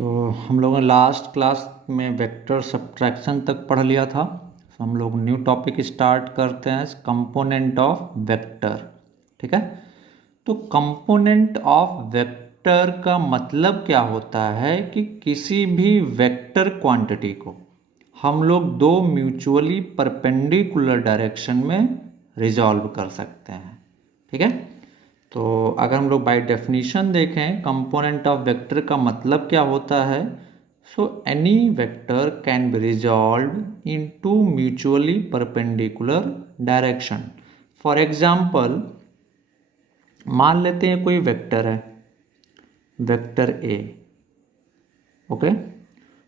तो हम लोगों ने लास्ट क्लास में वेक्टर सब्ट्रैक्शन तक पढ़ लिया था। तो हम लोग न्यू टॉपिक स्टार्ट करते हैं, कंपोनेंट ऑफ वेक्टर। ठीक है, तो कंपोनेंट ऑफ वेक्टर का मतलब क्या होता है कि किसी भी वेक्टर क्वांटिटी को हम लोग दो म्यूचुअली परपेंडिकुलर डायरेक्शन में रिजॉल्व कर सकते हैं। ठीक है, तो अगर हम लोग बाय डेफिनेशन देखें कंपोनेंट ऑफ वेक्टर का मतलब क्या होता है, so any vector can be resolve in two mutually perpendicular direction. For example, मान लेते हैं कोई वेक्टर है, वेक्टर ए। ओके,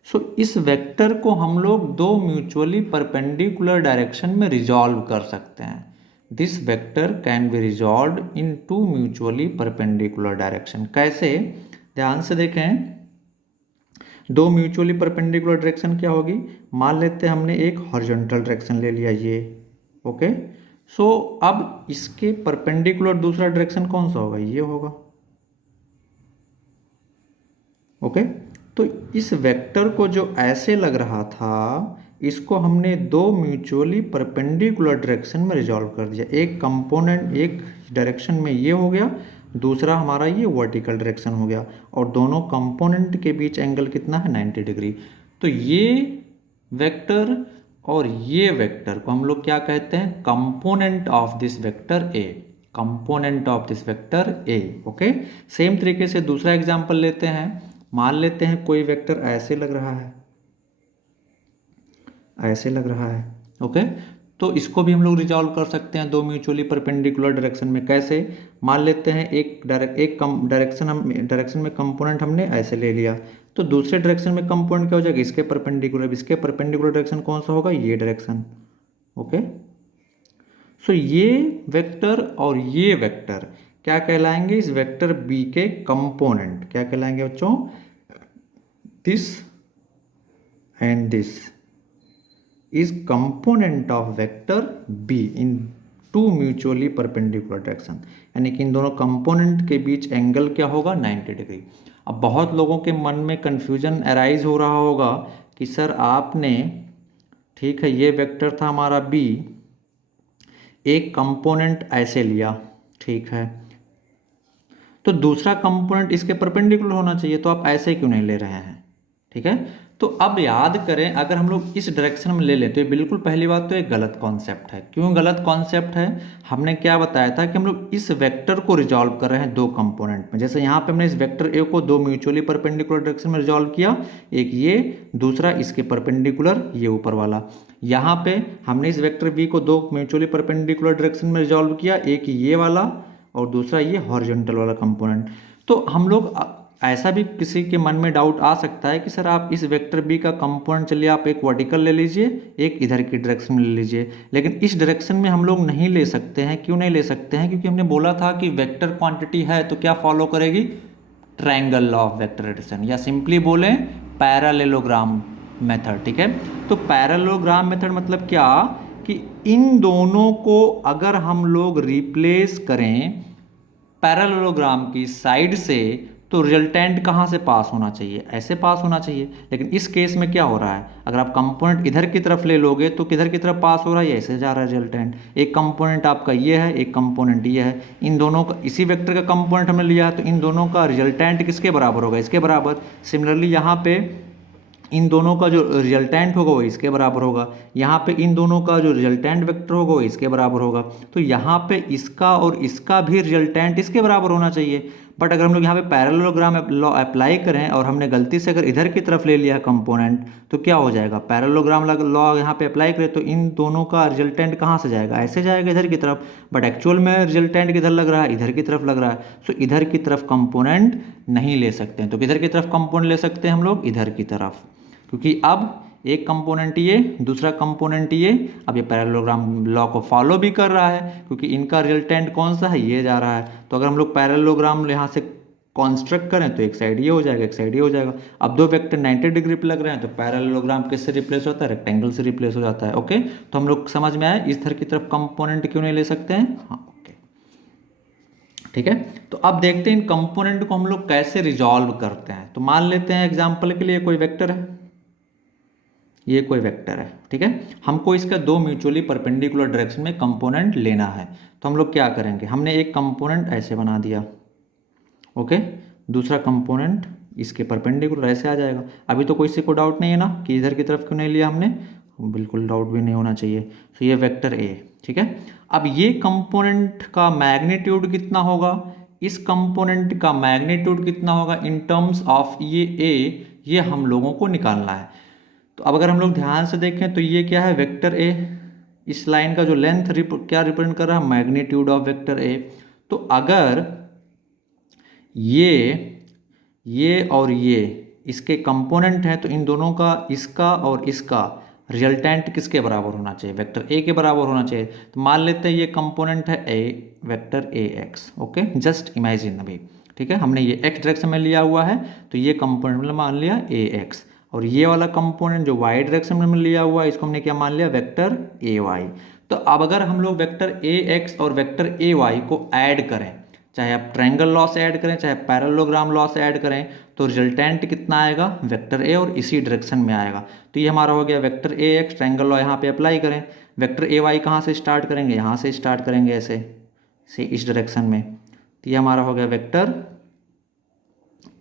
सो इस वेक्टर को हम लोग दो म्यूचुअली परपेंडिकुलर डायरेक्शन में रिजॉल्व कर सकते हैं। This vector can be resolve in two mutually perpendicular direction. कैसे, ध्यान से देखें। दो म्यूचुअली परपेंडिकुलर डायरेक्शन क्या होगी, मान लेते हैं हमने एक हॉरिजॉन्टल डायरेक्शन ले लिया ये। ओके, सो अब इसके परपेंडिकुलर दूसरा डायरेक्शन कौन सा होगा, ये होगा। ओके, तो इस वेक्टर को जो ऐसे लग रहा था, इसको हमने दो म्यूचुअली परपेंडिकुलर डायरेक्शन में रिजॉल्व कर दिया। एक कंपोनेंट एक डायरेक्शन में ये हो गया, दूसरा हमारा ये वर्टिकल डायरेक्शन हो गया, और दोनों कंपोनेंट के बीच एंगल कितना है, 90 डिग्री। तो ये वेक्टर और ये वेक्टर को हम लोग क्या कहते हैं, component of this vector A. Component of this vector A. Okay, same तरीके से दूसरा एग्जांपल लेते हैं। मान लेते हैं कोई वेक्टर ऐसे लग रहा है, ऐसे लग रहा है। ओके, तो इसको भी हम लोग रिजॉल्व कर सकते हैं दो म्यूचुअली परपेंडिकुलर डायरेक्शन में। कैसे, मान लेते हैं एक डायरेक्शन में कंपोनेंट हमने ऐसे ले लिया, तो दूसरे डायरेक्शन में कंपोनेंट क्या हो जाएगा, इसके परपेंडिकुलर। इसके परपेंडिकुलर डायरेक्शन कौन सा होगा, ये डायरेक्शन। ओके, सो ये वेक्टर और ये वेक्टर क्या कहलाएंगे, इस वेक्टर बी के कंपोनेंट क्या कहलाएंगे बच्चों, this and this is component of vector be in two mutually perpendicular direction. यानी कि इन दोनों कंपोनेंट के बीच एंगल क्या होगा, 90 डिग्री। अब बहुत लोगों के मन में कंफ्यूजन अराइज हो रहा होगा कि सर आपने, ठीक है, ये वेक्टर था हमारा बी, एक कंपोनेंट ऐसे लिया, ठीक है, तो दूसरा कंपोनेंट इसके परपेंडिकुलर होना चाहिए, तो आप ऐसे क्यों नहीं ले रहे हैं। ठीक है, तो अब याद करें, अगर हम लोग इस डायरेक्शन में ले लें तो ये बिल्कुल पहली बात तो एक गलत कॉन्सेप्ट है। क्यों गलत कॉन्सेप्ट है, हमने क्या बताया था कि हम लोग इस वेक्टर को रिजॉल्व कर रहे हैं दो कंपोनेंट में। जैसे यहाँ पे हमने इस वेक्टर ए को दो म्यूचुअली परपेंडिकुलर डायरेक्शन में रिजॉल्व किया, एक ये, दूसरा इसके परपेंडिकुलर ये ऊपर वाला। यहाँ पे हमने इस वेक्टर बी को दो म्यूचुअली परपेंडिकुलर डायरेक्शन में रिजॉल्व किया, एक ये वाला और दूसरा ये हॉरिजॉन्टल वाला कंपोनेंट। तो हम लोग ऐसा भी किसी के मन में डाउट आ सकता है कि सर आप इस वेक्टर बी का कंपोनेंट, चलिए आप एक वर्टिकल ले लीजिए, एक इधर की डायरेक्शन में ले लीजिए, लेकिन इस डायरेक्शन में हम लोग नहीं ले सकते हैं। क्यों नहीं ले सकते हैं, क्योंकि हमने बोला था कि वेक्टर क्वांटिटी है तो क्या फॉलो करेगी, triangle law of vector addition, या सिंपली बोलें पैरेललोग्राम मेथड। ठीक है, तो पैरेललोग्राम मेथड मतलब क्या कि इन दोनों को अगर हम लोग रिप्लेस करें पैरेललोग्राम की साइड से, तो रिजल्टेंट कहाँ से पास होना चाहिए, ऐसे पास होना चाहिए। लेकिन इस केस में क्या हो रहा है, अगर आप कंपोनेंट इधर की तरफ ले लोगे तो किधर की तरफ पास हो रहा है, ऐसे जा रहा है रिजल्टेंट। एक कंपोनेंट आपका ये है, एक कंपोनेंट ये है, इन दोनों का, इसी वेक्टर का कंपोनेंट हमने लिया है, तो इन दोनों का रिजल्टेंट किसके बराबर होगा, इसके बराबर। सिमिलरली यहाँ पे इन दोनों का जो रिजल्टेंट होगा वो इसके बराबर होगा, यहाँ पे इन दोनों का जो रिजल्टेंट वेक्टर होगा वो इसके बराबर होगा। तो यहाँ पे इसका और इसका भी रिजल्टेंट इसके बराबर होना चाहिए। बट अगर हम लोग यहाँ पे पैरेललोग्राम लॉ अप्लाई करें और हमने गलती से अगर इधर की तरफ ले लिया कंपोनेंट, तो क्या हो जाएगा, पैरेललोग्राम लॉ यहाँ पे अप्लाई करें तो इन दोनों का रिजल्टेंट कहाँ से जाएगा, ऐसे जाएगा इधर की तरफ। बट एक्चुअल में रिजल्टेंट किधर लग रहा है, इधर की तरफ लग रहा है। सो इधर की तरफ कंपोनेंट नहीं ले सकते हैं, तो किधर की तरफ कंपोनेंट ले सकते हैं हम लोग, इधर की तरफ, क्योंकि अब एक कंपोनेंट ये, दूसरा कंपोनेंट ये, अब ये पैरेललोग्राम लॉ को फॉलो भी कर रहा है, क्योंकि इनका रिजल्टेंट कौन सा है, ये जा रहा है। तो अगर हम लोग पैरेललोग्राम यहाँ से कॉन्स्ट्रक्ट करें तो एक साइड ये हो जाएगा, एक साइड ये हो जाएगा। अब दो वेक्टर 90 डिग्री पे लग रहे हैं, तो पैरेललोग्राम किससे रिप्लेस होता है, रेक्टेंगल से रिप्लेस हो जाता है। ओके, तो हम लोग समझ में आया इस तरह की तरफ कंपोनेंट क्यों नहीं ले सकते हैं। हाँ, ओके, ठीक है। तो अब देखते हैं इन कंपोनेंट को हम लोग कैसे रिजॉल्व करते हैं। तो मान लेते हैं एग्जाम्पल के लिए कोई वेक्टर है, ये कोई वेक्टर है, ठीक है। हमको इसका दो म्यूचुअली परपेंडिकुलर डायरेक्शन में कंपोनेंट लेना है। तो हम लोग क्या करेंगे, हमने एक कंपोनेंट ऐसे बना दिया, ओके, दूसरा कंपोनेंट इसके परपेंडिकुलर ऐसे आ जाएगा। अभी तो किसी को डाउट नहीं है ना कि इधर की तरफ क्यों नहीं लिया हमने, बिल्कुल डाउट भी नहीं होना चाहिए। तो ये वेक्टर ए, ठीक है। अब ये कंपोनेंट का मैग्नीट्यूड कितना होगा, इस कंपोनेंट का मैग्नीट्यूड कितना होगा इन टर्म्स ऑफ ये ए, ये हम लोगों को निकालना है। तो अब अगर हम लोग ध्यान से देखें तो ये क्या है, वेक्टर ए, इस लाइन का जो लेंथ क्या रिप्रेजेंट कर रहा है, मैग्नीट्यूड ऑफ वेक्टर ए। तो अगर ये और ये इसके कंपोनेंट हैं तो इन दोनों का, इसका और इसका रिजल्टेंट किसके बराबर होना चाहिए, वेक्टर ए के बराबर होना चाहिए। तो मान लेते हैं ये कंपोनेंट है A, vector A x, okay, just imagine अभी, ठीक है, हमने ये एक्स डायरेक्शन में लिया हुआ है तो ये कंपोनेंट मान लिया ए एक्स, और ये वाला कंपोनेंट जो वाई डायरेक्शन में लिया हुआ है इसको हमने क्या मान लिया, वेक्टर ए वाई। तो अब अगर हम लोग वेक्टर ए एक्स और वेक्टर ए वाई को ऐड करें, चाहे आप ट्रायंगल लॉस ऐड करें चाहे पैरेललोग्राम लॉस ऐड करें, तो रिजल्टेंट कितना आएगा, वेक्टर ए और इसी डायरेक्शन में आएगा। तो ये हमारा हो गया vector A x, triangle law यहाँ पे अप्लाई करें। वेक्टर ए वाई कहाँ से स्टार्ट करेंगे, यहाँ से स्टार्ट करेंगे ऐसे से इस डायरेक्शन में। तो ये हमारा हो गया वेक्टर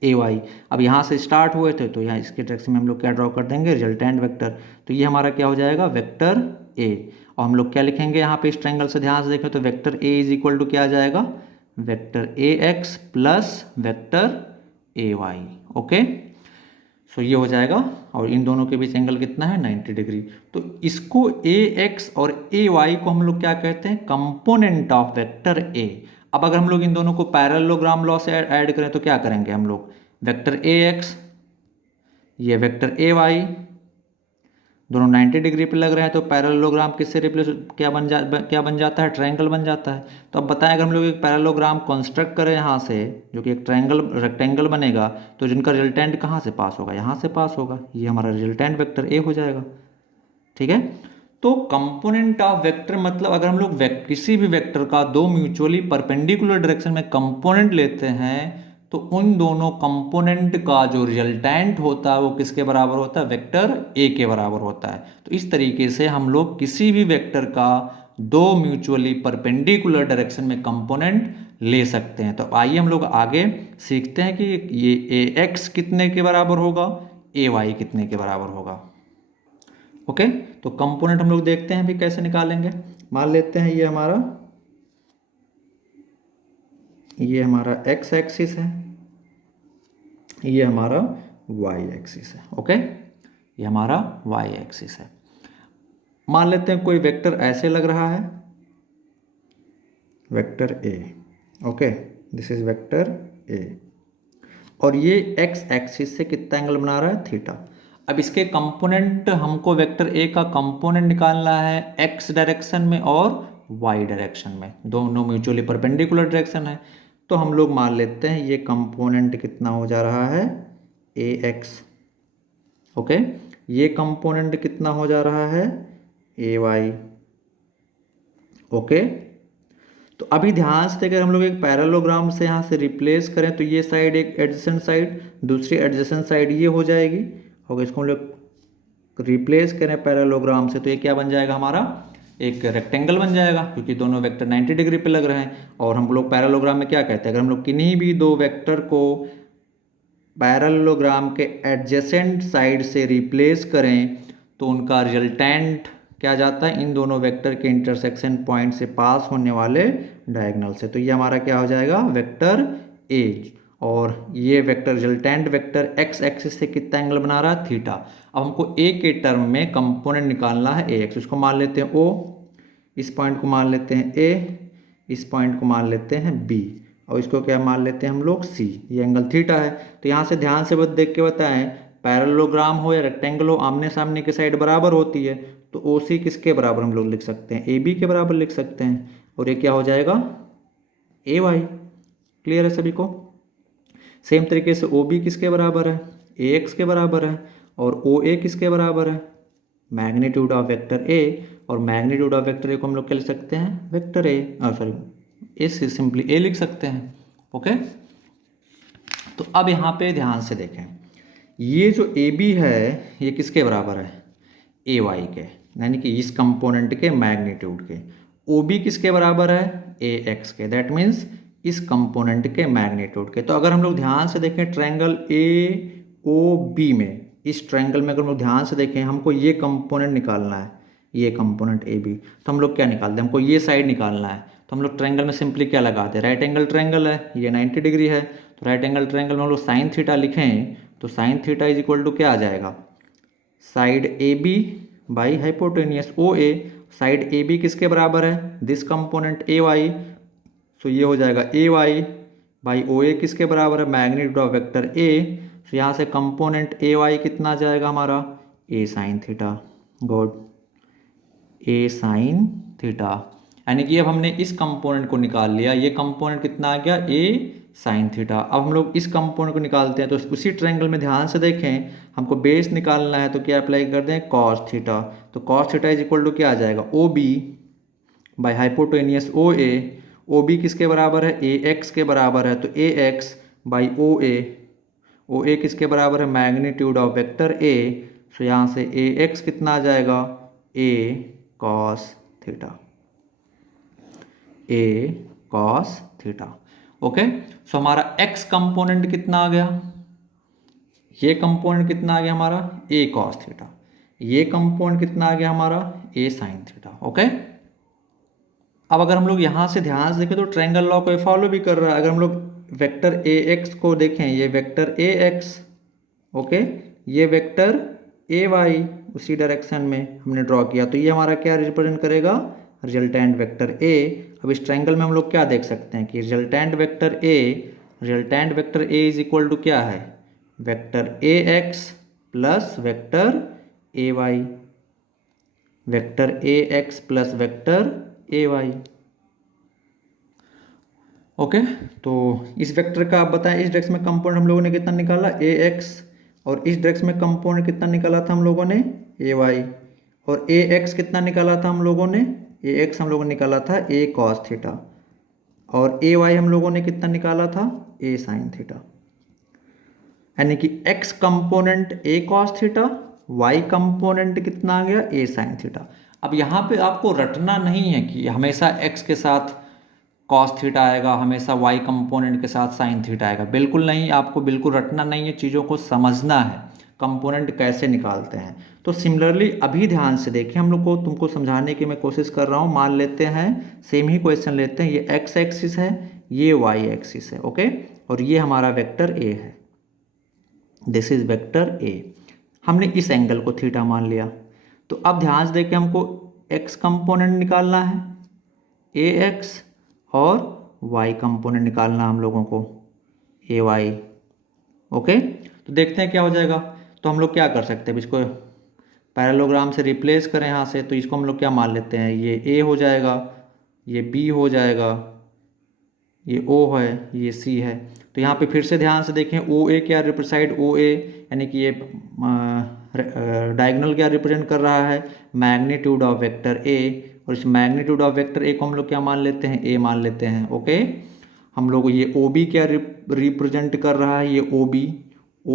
ए वाई। अब यहाँ से स्टार्ट हुए थे तो यहाँ इसके डायरेक्शन में हम लोग क्या ड्रॉ कर देंगे, रिजल्टेंट वेक्टर। तो ये हमारा क्या हो जाएगा, वेक्टर ए। और हम लोग क्या लिखेंगे यहाँ पे इस ट्रायंगल से ध्यान से देखें तो vector A is equal to क्या आ जाएगा, वेक्टर ए एक्स प्लस वेक्टर ए वाई, ओके। सो ये हो जाएगा, और इन दोनों के बीच एंगल कितना है, 90 डिग्री। तो इसको ए एक्स और ए वाई को हम लोग क्या कहते हैं, कंपोनेंट ऑफ वेक्टर ए। अब अगर हम लोग इन दोनों को पैरेललोग्राम लॉ से ऐड करें तो क्या करेंगे हम लोग, वेक्टर ए एक्स, ये वेक्टर ए वाई, दोनों 90 डिग्री पे लग रहे हैं तो पैरेललोग्राम किससे रिप्लेस क्या बन जाता है, ट्रायंगल बन जाता है। तो अब बताएं अगर हम लोग एक पैरेललोग्राम कंस्ट्रक्ट करें यहाँ से, जो कि एक ट्रायंगल रेक्टेंगल बनेगा, तो जिनका रिजल्टेंट कहाँ से पास होगा, यहाँ से पास होगा, ये हमारा रिजल्टेंट वेक्टर ए हो जाएगा, ठीक है। तो कंपोनेंट ऑफ वेक्टर मतलब अगर हम लोग किसी भी वेक्टर का दो म्यूचुअली परपेंडिकुलर डायरेक्शन में कंपोनेंट लेते हैं तो उन दोनों कंपोनेंट का जो रिजल्टेंट होता है वो किसके बराबर होता है, वेक्टर ए के बराबर होता है। तो इस तरीके से हम लोग किसी भी वेक्टर का दो म्यूचुअली परपेंडिकुलर डायरेक्शन में कंपोनेंट ले सकते हैं। तो आइए हम लोग आगे सीखते हैं कि ये ए एक्स कितने के बराबर होगा, ए वाई कितने के बराबर होगा, ओके। तो कंपोनेंट हम लोग देखते हैं भी कैसे निकालेंगे। मान लेते हैं ये हमारा एक्स एक्सिस है, ये हमारा वाई एक्सिस है, ओके, ये हमारा वाई एक्सिस है। मान लेते हैं कोई वेक्टर ऐसे लग रहा है, vector A, okay, this is vector A, और ये एक्स एक्सिस से कितना एंगल बना रहा है, थीटा। अब इसके कंपोनेंट हमको वेक्टर ए का कंपोनेंट निकालना है एक्स डायरेक्शन में और वाई डायरेक्शन में, दोनों म्यूचुअली परपेंडिकुलर डायरेक्शन है। तो हम लोग मान लेते हैं ये कंपोनेंट कितना हो जा रहा है, ए एक्स, ओके, ये कंपोनेंट कितना हो जा रहा है, ए वाई, ओके। तो अभी ध्यान से अगर हम लोग एक पैरेललोग्राम से यहाँ से रिप्लेस करें तो ये साइड एक एडजेसेंट साइड, दूसरी एडजेसेंट साइड ये हो जाएगी, और इसको हम लोग रिप्लेस करें पैरेललोग्राम से तो ये क्या बन जाएगा, हमारा एक रेक्टेंगल बन जाएगा, क्योंकि दोनों वेक्टर 90 डिग्री पे लग रहे हैं। और हम लोग पैरेललोग्राम में क्या कहते हैं, अगर हम लोग किन्हीं भी दो वेक्टर को पैरेललोग्राम के एडजेसेंट साइड से रिप्लेस करें तो उनका रिजल्टेंट क्या जाता है, इन दोनों वेक्टर के इंटरसेक्शन पॉइंट से पास होने वाले डायगोनल से। तो ये हमारा क्या हो जाएगा, वेक्टर ए, और ये vector resultant vector x axis से कितना एंगल बना रहा है, थीटा। अब हमको ए के टर्म में कंपोनेंट निकालना है ए एक्स, उसको मान लेते हैं ओ, इस पॉइंट को मान लेते हैं ए, इस पॉइंट को मान लेते हैं बी, और इसको क्या मान लेते हैं हम लोग सी, ये एंगल थीटा है। तो यहाँ से ध्यान से देख के बताएं, पैरेललोग्राम हो या रेक्टेंगल हो, आमने सामने की साइड बराबर होती है, तो ओ सी किसके बराबर हम लोग लिख सकते हैं, ए बी के बराबर लिख सकते हैं, और ये क्या हो जाएगा, ए वाई। क्लियर है सभी को। सेम तरीके से ओ बी किसके बराबर है, ए एक्स के बराबर है, और ओ ए किसके बराबर है, मैग्नीट्यूड ऑफ वेक्टर ए, और मैग्नीट्यूड ऑफ वेक्टर ए को हम लोग क्या लिख सकते हैं, vector A, sorry A simply A लिख सकते हैं। ओके, तो अब यहाँ पे ध्यान से देखें, ये जो ए बी है ये किसके बराबर है, ए वाई के, यानी कि इस कंपोनेंट के मैग्नीट्यूड के। ओ बी किसके बराबर है, ए एक्स के, दैट मीन्स इस कंपोनेंट के मैग्नीट्यूड के। तो अगर हम लोग ध्यान से देखें ट्रायंगल ए ओ बी में, इस ट्रायंगल में अगर हम लोग ध्यान से देखें, हमको ये कंपोनेंट निकालना है, ये कंपोनेंट ए बी, तो हम लोग क्या निकालते हैं, हमको ये साइड निकालना है। तो हम लोग ट्रायंगल में सिंपली क्या लगाते हैं, राइट एंगल ट्रायंगल है, ये 90 डिग्री है, तो राइट एंगल ट्रायंगल में हम लोग साइन थीटा लिखें, तो sine theta is equal to क्या आ जाएगा, side A B by hypotenuse O A. Side A B किसके बराबर है, दिस कंपोनेंट ए वाई, तो ये हो जाएगा ए वाई बाई ओ ए किसके बराबर है, मैग्नीट्यूड ऑफ वेक्टर ए। तो यहाँ से कंपोनेंट ए वाई कितना जाएगा हमारा, ए साइन थीटा, गुड, ए साइन थीटा। यानी कि अब हमने इस कंपोनेंट को निकाल लिया, ये कंपोनेंट कितना आ गया, ए साइन थीटा। अब हम लोग इस कंपोनेंट को निकालते हैं, तो उसी ट्रायंगल में ध्यान से देखें, हमको बेस निकालना है, तो क्या अप्लाई करते हैं, कॉस थीटा। तो cos theta is equal to क्या आ जाएगा, O B by hypotenuse O A. O B किसके बराबर है, ए एक्स के बराबर है, तो ए एक्स बाई ओ ए किसके बराबर है, मैग्नीट्यूड ऑफ वेक्टर ए। सो यहाँ से ए एक्स कितना आ जाएगा, a cos theta, A cos theta. Okay, सो हमारा x कंपोनेंट कितना आ गया, ये कंपोनेंट कितना आ गया हमारा, a कॉस थीटा, ये कंपोनेंट कितना आ गया हमारा, a साइन थीटा। ओके, अब अगर हम लोग यहाँ से ध्यान से देखें तो ट्रायंगल लॉ को फॉलो भी कर रहा है। अगर हम लोग वेक्टर ए एक्स को देखें, ये वेक्टर ए एक्स, ओके, ये वेक्टर ए वाई उसी डायरेक्शन में हमने ड्रॉ किया, तो ये हमारा क्या रिप्रेजेंट करेगा, रिजल्टेंट वेक्टर ए। अब इस ट्रायंगल में हम लोग क्या देख सकते हैं कि resultant vector A is equal to क्या है, वेक्टर ए एक्स प्लस वेक्टर ए वाई, वेक्टर ए एक्स प्लस वेक्टर ए वाई। ओके, तो इस वेक्टर का आप बताएं, इस डायरेक्शन में कंपोनेंट हम लोगों ने कितना निकाला, ए एक्स, और इस डायरेक्शन में कंपोनेंट कितना निकाला था हम लोगों ने, ए वाई, और ए एक्स कितना निकाला था हम लोगों ने, ए एक्स हम लोगों ने निकाला था ए कॉस थीटा, और ए वाई हम लोगों ने कितना निकाला था, ए साइन थीटा। यानी कि X component A cos theta, Y component कितना आ गया, ए साइन थीटा। अब यहाँ पे आपको रटना नहीं है कि हमेशा एक्स के साथ कॉस थीटा आएगा, हमेशा वाई कंपोनेंट के साथ साइन थीटा आएगा, बिल्कुल नहीं, आपको बिल्कुल रटना नहीं है, चीज़ों को समझना है, कंपोनेंट कैसे निकालते हैं। तो सिमिलरली अभी ध्यान से देखिए, हम लोग को तुमको समझाने की मैं कोशिश कर रहा हूँ। मान लेते हैं सेम ही क्वेश्चन लेते हैं, ये एक्स एक्सिस है, ये वाई एक्सिस है, ओके, और ये हमारा वेक्टर ए है, दिस इज वेक्टर ए। हमने इस एंगल को थीटा मान लिया। तो अब ध्यान से देखिए, हमको एक्स कंपोनेंट निकालना है ए एक्स, और y कंपोनेंट निकालना हम लोगों को ए वाई। ओके, तो देखते हैं क्या हो जाएगा। तो हम लोग क्या कर सकते हैं, इसको पैरेललोग्राम से रिप्लेस करें यहाँ से, तो इसको हम लोग क्या मान लेते हैं, ये a हो जाएगा, ये b हो जाएगा, ये o है, ये c है। तो यहाँ पे फिर से ध्यान से देखें, ओ ए क्या साइड ओ ए, यानी कि ये डायगोनल क्या रिप्रेजेंट कर रहा है, मैग्नीट्यूड ऑफ वेक्टर ए, और इस मैग्नीट्यूड ऑफ वेक्टर ए को हम लोग क्या मान लेते हैं, ए मान लेते हैं। ओके, हम लोग ये ओ बी क्या रिप्रेजेंट कर रहा है, ये ओ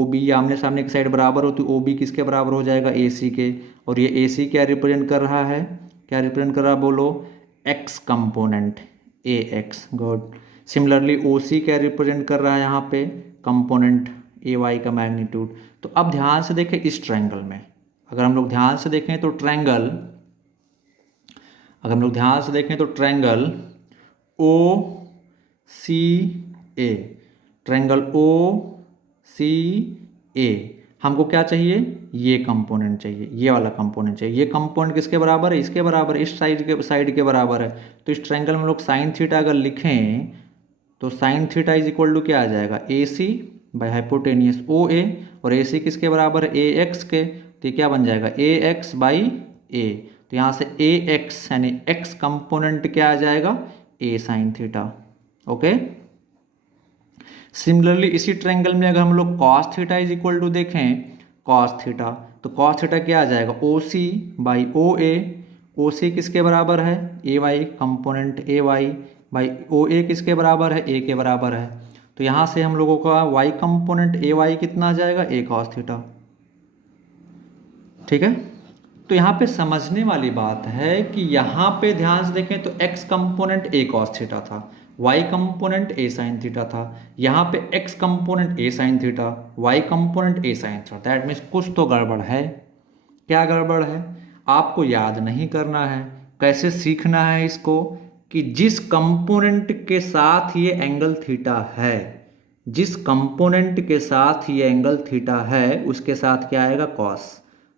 बी आमने सामने की साइड बराबर हो, तो ओ बी किसके बराबर हो जाएगा, ए सी के, और ये ए सी क्या रिप्रेजेंट कर रहा है, क्या रिप्रेजेंट कर रहा है बोलो, एक्स कंपोनेंट ए X, good. Similarly O C क्या रिप्रेजेंट कर रहा है यहाँ पे, कंपोनेंट ए वाई का मैग्नीट्यूड। तो अब ध्यान से देखें इस ट्रायंगल में, अगर हम लोग ध्यान से देखें तो ट्रायंगल, अगर हम लोग ध्यान से देखें तो ट्रायंगल ओ सी ए, ट्रायंगल ओ सी ए, हमको क्या चाहिए, ये कंपोनेंट चाहिए, ये वाला कंपोनेंट चाहिए। ये कंपोनेंट किसके बराबर है, इसके बराबर है, इस साइड के बराबर है। तो इस ट्रायंगल में हम लोग साइन थीटा अगर लिखें, तो sine theta is equal to क्या आ जाएगा, ए सी बाई हाइपोटेनियस ओ ए, और ए सी किसके बराबर है, ए एक्स के, तो क्या बन जाएगा, ए एक्स बाई ए। तो यहाँ से ए एक्स यानी एक्स कंपोनेंट क्या आ जाएगा, ए साइन थीटा। ओके, सिमिलरली इसी ट्रायंगल में अगर हम लोग cos theta is equal to देखें, कॉस थीटा, तो कॉस थीटा क्या आ जाएगा, ओ सी बाई ओ ए। ओ सी किसके बराबर है, ए वाई कंपोनेंट ए वाई, भाई ओ ए किसके बराबर है, ए के बराबर है, तो यहाँ से हम लोगों का वाई कंपोनेंट ए वाई कितना आ जाएगा, ए कॉस थीटा। ठीक है, तो यहाँ पे समझने वाली बात है कि यहाँ पे ध्यान से देखें तो x component a cos theta था, y component a sin theta था, यहाँ पे x component a sin theta, y component a sin theta. That means कुछ तो गड़बड़ है। क्या गड़बड़ है, आपको याद नहीं करना है, कैसे सीखना है इसको, कि जिस कंपोनेंट के साथ ये एंगल थीटा है, जिस कंपोनेंट के साथ ये एंगल थीटा है उसके साथ क्या आएगा, कॉस,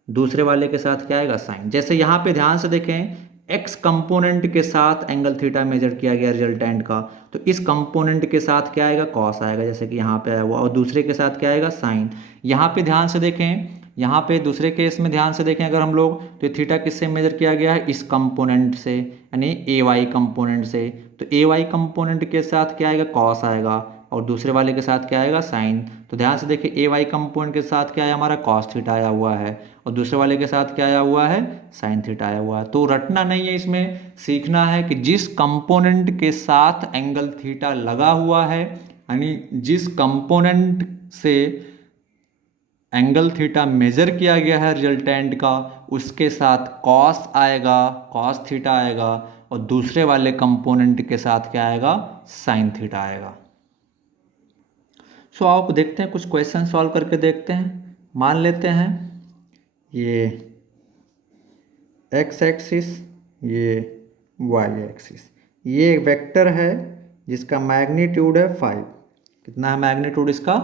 दूसरे वाले के साथ क्या आएगा, साइन। जैसे यहाँ पे ध्यान से देखें, एक्स कंपोनेंट के साथ एंगल थीटा मेजर किया गया रिजल्टेंट का, तो इस कंपोनेंट के साथ क्या आएगा, कॉस आएगा, जैसे कि यहाँ पे आया हुआ, और दूसरे के साथ क्या आएगा, साइन। यहाँ पे ध्यान से देखें, यहाँ पे दूसरे केस में ध्यान से देखें अगर हम लोग, तो ये थीटा किससे मेजर किया गया है, इस कंपोनेंट से, यानी ए वाई कंपोनेंट से, तो ए वाई कंपोनेंट के साथ क्या आएगा, कॉस आएगा, और दूसरे वाले के साथ क्या आएगा, साइन। तो ध्यान से देखिए, ए वाई कंपोनेंट के साथ क्या है हमारा, कॉस थीटा आया हुआ है, और दूसरे वाले के साथ क्या आया हुआ है, साइन थीटा आया हुआ है। तो रटना नहीं है, इसमें सीखना है कि जिस कंपोनेंट के साथ एंगल थीटा लगा हुआ है, यानी जिस कंपोनेंट से एंगल थीटा मेजर किया गया है रिजल्टेंट का, उसके साथ कॉस आएगा, कॉस थीटा आएगा, और दूसरे वाले कंपोनेंट के साथ क्या आएगा, साइन थीटा आएगा। सो आप देखते हैं, कुछ क्वेश्चन सॉल्व करके देखते हैं। मान लेते हैं ये एक्स एक्सिस, ये वाई एक्सिस, ये वेक्टर है जिसका मैग्नीट्यूड है 5। कितना है मैग्नीट्यूड इसका,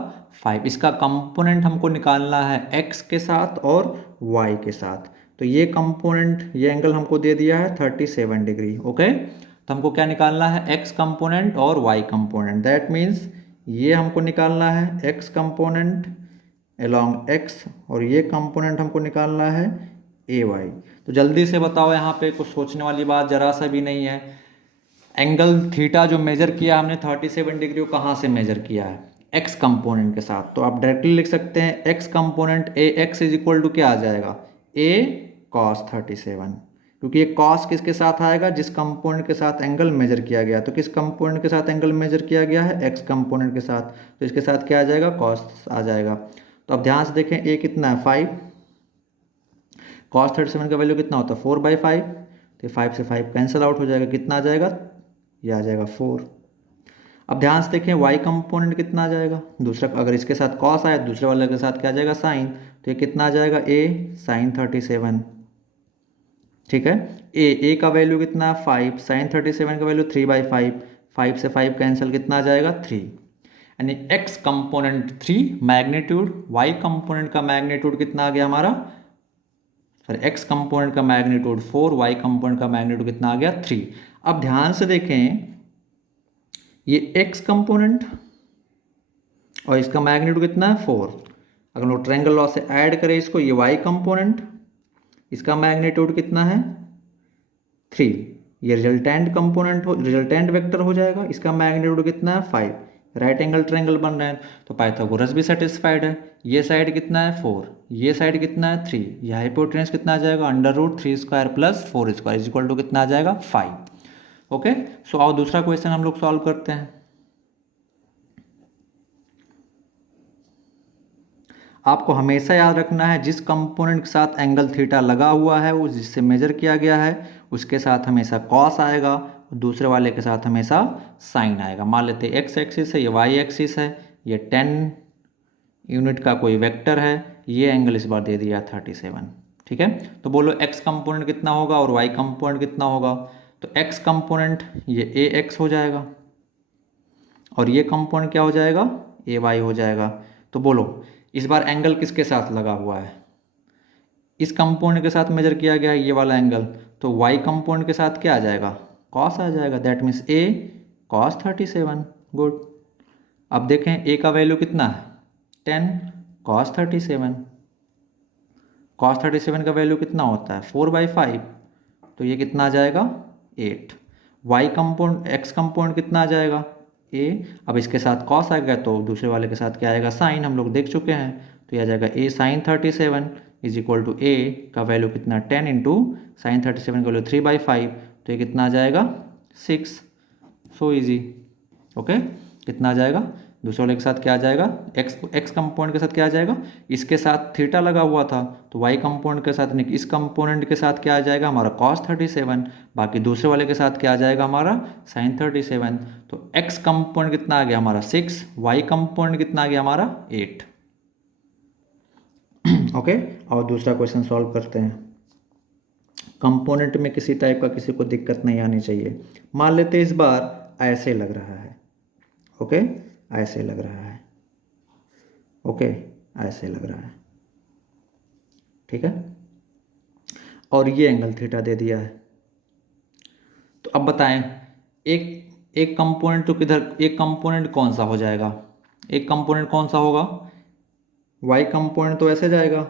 5। इसका कंपोनेंट हमको निकालना है x के साथ और y के साथ। तो ये कंपोनेंट, ये एंगल हमको दे दिया है 37 डिग्री। ओके, तो हमको क्या निकालना है, x कंपोनेंट और y कंपोनेंट। दैट मीन्स ये हमको निकालना है x कंपोनेंट अलोंग x, और ये कंपोनेंट हमको निकालना है ए वाई। तो जल्दी से बताओ, यहाँ पे कुछ सोचने वाली बात जरा सा भी नहीं है। एंगल थीटा जो मेजर किया हमने 37 डिग्री, वो कहाँ से मेजर किया है, एक्स कंपोनेंट के साथ। तो आप डायरेक्टली लिख सकते हैं X component A x is equal to क्या आ जाएगा, ए कॉस 37, क्योंकि ये कॉस किसके साथ आएगा, जिस कंपोनेंट के साथ एंगल मेजर किया गया। तो किस कंपोनेंट के साथ एंगल मेजर किया गया है, एक्स कंपोनेंट के साथ, तो इसके साथ क्या आ जाएगा, कॉस आ जाएगा। तो अब ध्यान से देखें, ए कितना है 5, कॉस 37 का वैल्यू कितना होता है 4/5, तो 5 से 5 कैंसिल आउट हो जाएगा, कितना आ जाएगा, ये आ जाएगा 4। अब ध्यान से देखें, y कंपोनेंट कितना आ जाएगा, दूसरा अगर इसके साथ cos आया, दूसरे वाले के साथ क्या आ जाएगा, साइन, तो ये कितना आ जाएगा, a साइन 37। ठीक है, a का वैल्यू कितना है 5, साइन 37 का वैल्यू 3/5, 5 से 5 कैंसिल, कितना आ जाएगा 3, यानी x component 3 magnitude, y component का मैग्नीट्यूड कितना आ गया हमारा, सॉरी x कंपोनेंट का मैग्नीट्यूड 4, y कंपोनेंट का मैग्नीट्यूड कितना आ गया 3। अब ध्यान से देखें, ये x कंपोनेंट और इसका मैग्नीट्यूड कितना है 4, अगर हम लोग ट्रायंगल लॉ से ऐड करें इसको, ये y कंपोनेंट, इसका मैग्नीट्यूड कितना है 3, ये रिजल्टेंट कंपोनेंट हो, रिजल्टेंट वेक्टर हो जाएगा, इसका मैग्नीट्यूड कितना है 5। राइट एंगल ट्रायंगल बन रहे हैं, तो पाइथागोरस भी सेटिस्फाइड है। ये साइड कितना है 4, ये साइड कितना है 3, ये हाइपोटेनस कितना आ जाएगा, √3² + 4² इज इक्वल टू कितना आ जाएगा 5। ओके, सो आओ दूसरा क्वेश्चन हम लोग सॉल्व करते हैं। आपको हमेशा याद रखना है, जिस कंपोनेंट के साथ एंगल थीटा लगा हुआ है, वो जिससे मेजर किया गया है, उसके साथ हमेशा कॉस आएगा, दूसरे वाले के साथ हमेशा साइन आएगा। मान लेते हैं एक्स एक्सिस है, ये वाई एक्सिस है, ये 10 यूनिट का कोई वेक्टर है, ये एंगल इस बार दे दिया 37। ठीक है, तो बोलो एक्स कंपोनेंट कितना होगा और वाई कंपोनेंट कितना होगा। तो एक्स कंपोनेंट ये ए एक्स हो जाएगा, और ये कंपोनेंट क्या हो जाएगा, ए वाई हो जाएगा। तो बोलो इस बार एंगल किसके साथ लगा हुआ है, इस कंपोनेंट के साथ मेजर किया गया है ये वाला एंगल, तो y कंपोनेंट के साथ क्या आ जाएगा, कॉस आ जाएगा। That means a cos 37। Good, अब देखें a का वैल्यू कितना है 10 cos 37, cos 37 का वैल्यू कितना होता है 4/5, तो ये कितना आ जाएगा 8। y कंपोनेंट, x कंपोनेंट कितना आ जाएगा a, अब इसके साथ cos आ गया, तो दूसरे वाले के साथ क्या आएगा साइन, हम लोग देख चुके हैं, तो ये आ जाएगा a sin 37 is equal to a का वैल्यू कितना 10 इंटू साइन 37 का वैल्यू 3/5, तो ये कितना आ जाएगा 6। So easy. ओके, कितना आ जाएगा, दूसरे वाले के साथ क्या आ जाएगा, एक्स कंपोनेंट के साथ क्या आ जाएगा, इसके साथ थीटा लगा हुआ था तो वाई कंपोनेंट के साथ इस कंपोनेंट के साथ क्या आ जाएगा हमारा कॉस 37, बाकी दूसरे वाले के साथ क्या आ जाएगा हमारा साइन 37। तो एक्स कंपोनेंट कितना आ गया हमारा 6, वाई कंपोनेंट कितना आ गया हमारा 8। ओके, और दूसरा क्वेश्चन सॉल्व करते हैं। कंपोनेंट में किसी टाइप का किसी को दिक्कत नहीं आनी चाहिए। मान लेते इस बार ऐसे लग रहा है, ओके, ऐसे लग रहा है, ओके, ऐसे लग रहा है, ठीक है, और ये एंगल थीटा दे दिया है। तो अब बताएं, एक एक कंपोनेंट तो किधर, एक कंपोनेंट कौन सा हो जाएगा, एक कंपोनेंट कौन सा होगा, वाई कंपोनेंट तो ऐसे जाएगा,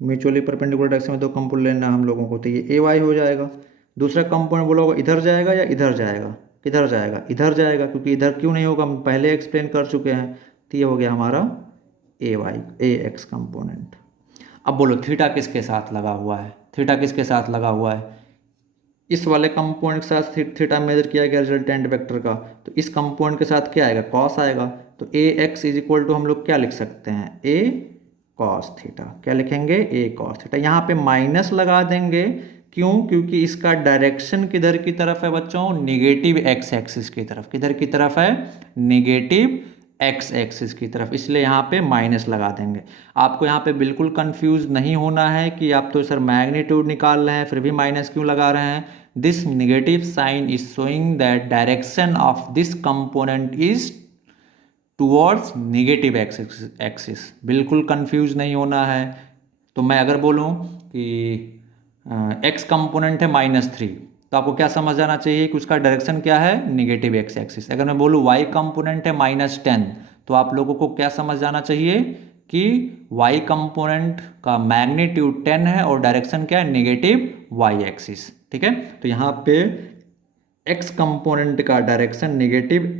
म्यूचुअली परपेंडिकुलर डायरेक्शन में दो कंपोनेंट लेना हम लोगों को, तो ये ए वाई हो जाएगा। दूसरा कंपोनेंट बोला होगा इधर जाएगा या इधर जाएगा, किधर जाएगा, इधर जाएगा, क्योंकि इधर क्यों नहीं होगा, हम पहले एक्सप्लेन कर चुके हैं। तो ये हो गया हमारा ए वाई, ए एक्स कंपोनेंट। अब बोलो थीटा किसके साथ लगा हुआ है, थीटा किसके साथ लगा हुआ है, इस वाले कंपोनेंट के साथ थीटा मेजर किया गया रिजल्टेंट वेक्टर का, तो इस कंपोनेंट के साथ क्या आएगा, कॉस आएगा। तो ए एक्स इज इक्वल टू हम लोग क्या लिख सकते हैं, ए कॉस थीटा, क्या लिखेंगे, ए कॉस थीटा। यहाँ पे माइनस लगा देंगे, क्यों, क्योंकि इसका डायरेक्शन किधर की तरफ है बच्चों, निगेटिव एक्स एक्सिस की तरफ, किधर की तरफ है, निगेटिव एक्स एक्सिस की तरफ, इसलिए यहाँ पे माइनस लगा देंगे। आपको यहाँ पे बिल्कुल कंफ्यूज नहीं होना है कि आप तो सर मैग्नीट्यूड निकाल रहे हैं फिर भी माइनस क्यों लगा रहे हैं। This negative sign is showing that direction of this component is towards negative axis, बिल्कुल कंफ्यूज नहीं होना है। तो मैं अगर बोलूँ कि एक्स कंपोनेंट है -3, तो आपको क्या समझ आना चाहिए कि उसका डायरेक्शन क्या है, निगेटिव एक्स एक्सिस। अगर मैं बोलूँ वाई कंपोनेंट है -10, तो आप लोगों को क्या समझ आना चाहिए कि वाई कंपोनेंट का मैग्नीट्यूड 10 है और डायरेक्शन क्या है, निगेटिव वाई एक्सिस, ठीक है। तो यहाँ पे एक्स कंपोनेंट का direction negative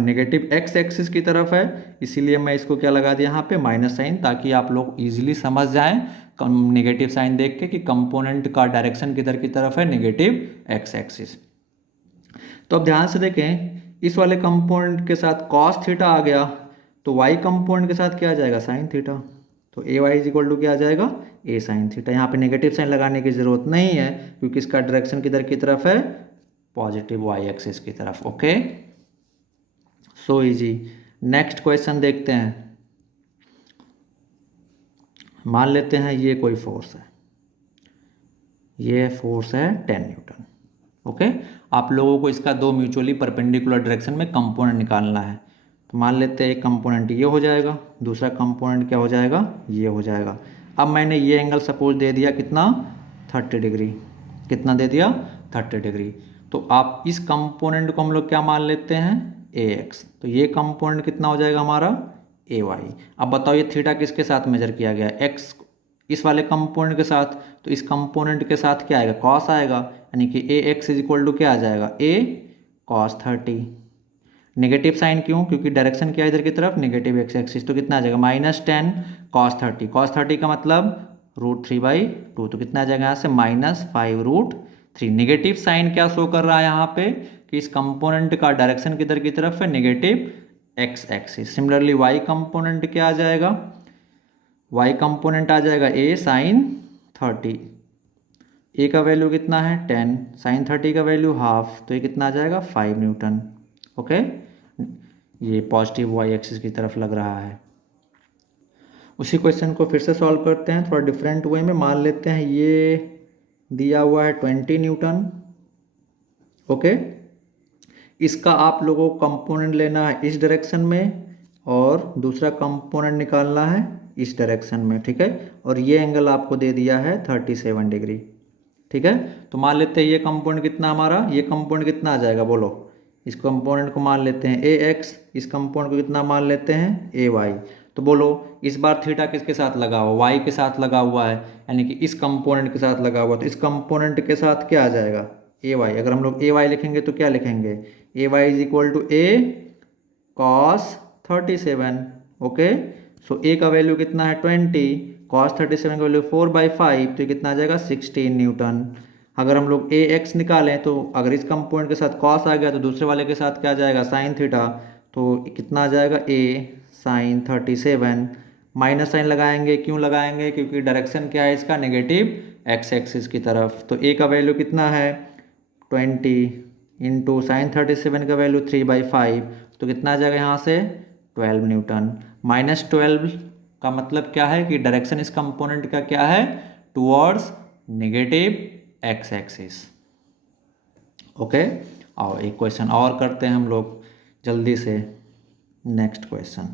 negative x axis की तरफ है, इसीलिए मैं इसको क्या लगा दिया यहाँ पे माइनस साइन, ताकि आप लोग इजीली समझ जाएं निगेटिव साइन देख के कि कंपोनेंट का डायरेक्शन किधर की तरफ है, निगेटिव एक्स एक्सिस। तो अब ध्यान से देखें, इस वाले कंपोनेंट के साथ कॉस थीटा आ गया, तो वाई कंपोनेंट के साथ क्या आ जाएगा, साइन थीटा। तो ए वाई इज इक्वल टू क्या आ जाएगा, ए साइन थीटा। यहाँ पे नेगेटिव साइन लगाने की जरूरत नहीं है, क्योंकि इसका डायरेक्शन किधर की तरफ है, पॉजिटिव वाई एक्सिस की तरफ। Okay, so easy. Next question देखते हैं। मान लेते हैं ये कोई फोर्स है, ये फोर्स है 10 न्यूटन। ओके, आप लोगों को इसका दो म्यूचुअली परपेंडिकुलर डायरेक्शन में कंपोनेंट निकालना है। तो मान लेते हैं एक कंपोनेंट ये हो जाएगा, दूसरा कंपोनेंट क्या हो जाएगा, ये हो जाएगा। अब मैंने ये एंगल सपोज दे दिया कितना, 30 डिग्री, कितना दे दिया, 30 डिग्री। तो आप इस कंपोनेंट को हम लोग क्या मान लेते हैं, ए एक्स। तो ये कंपोनेंट कितना हो जाएगा हमारा, ए वाई। अब बताओ ये थीटा किसके साथ मेजर किया गया है, एक्स, इस वाले कंपोनेंट के साथ। तो इस कंपोनेंट के साथ क्या आएगा, कॉस आएगा, यानी कि ए एक्स इज इक्वल टू क्या आ जाएगा, ए कॉस 30। नेगेटिव साइन क्यों, क्योंकि डायरेक्शन क्या है इधर की तरफ, नेगेटिव एक्स एक्सिस। तो कितना आ जाएगा, -10 कॉस 30, कॉस 30 का मतलब √3/2, तो कितना आ जाएगा यहाँ से, -5√3। नेगेटिव साइन क्या शो कर रहा है यहाँ पे, कि इस कंपोनेंट का डायरेक्शन किधर की तरफ है, negative x axis. Similarly Y component क्या आ जाएगा, वाई कंपोनेंट आ जाएगा ए साइन 30, ए का वैल्यू कितना है 10, साइन 30 का वैल्यू हाफ, तो ये कितना आ जाएगा 5 न्यूटन। ओके, ये पॉजिटिव वाई एक्सिस की तरफ लग रहा है। उसी क्वेश्चन को फिर से सॉल्व करते हैं थोड़ा डिफरेंट वे में। मान लेते हैं ये दिया हुआ है 20 न्यूटन। ओके, इसका आप लोगों को कंपोनेंट लेना है इस डायरेक्शन में और दूसरा कंपोनेंट निकालना है इस डायरेक्शन में, ठीक है। और ये एंगल आपको दे दिया है 37 डिग्री, ठीक है। तो मान लेते हैं ये कंपोनेंट कितना हमारा, ये कंपोनेंट कितना आ जाएगा बोलो, इस कंपोनेंट को मान लेते हैं ए एक्स, इस कंपोनेंट को कितना मान लेते हैं, ए वाई। तो बोलो इस बार थीटा किसके साथ लगा हुआ, वाई के साथ लगा हुआ है, यानी कि इस कंपोनेंट के साथ लगा हुआ। तो इस कंपोनेंट के साथ क्या आ जाएगा, ए वाई। अगर हम लोग ए वाई लिखेंगे तो क्या लिखेंगे, A Y is equal to A cos 37। Okay, so A का वैल्यू कितना है 20, कॉस 37 का वैल्यू 4/5, तो ये कितना आ जाएगा 16 न्यूटन। अगर हम लोग ए एक्स निकालें तो अगर इस कंपोनेंट के साथ कॉस आ गया तो दूसरे वाले के साथ क्या आ जाएगा, साइन थीटा। तो कितना आ जाएगा, ए साइन 37। माइनस साइन लगाएंगे, क्यों लगाएंगे, क्योंकि डायरेक्शन क्या है इसका, नेगेटिव एक्स एक्सिस की तरफ। तो ए का वैल्यू कितना है 20 इंटू साइन 37 का वैल्यू 3/5, तो कितना आ जाएगा यहाँ से 12 न्यूटन। -12 का मतलब क्या है कि डायरेक्शन इस कंपोनेंट का क्या है, towards negative x axis. Okay, और एक क्वेश्चन और करते हैं हम लोग जल्दी से। नेक्स्ट क्वेश्चन,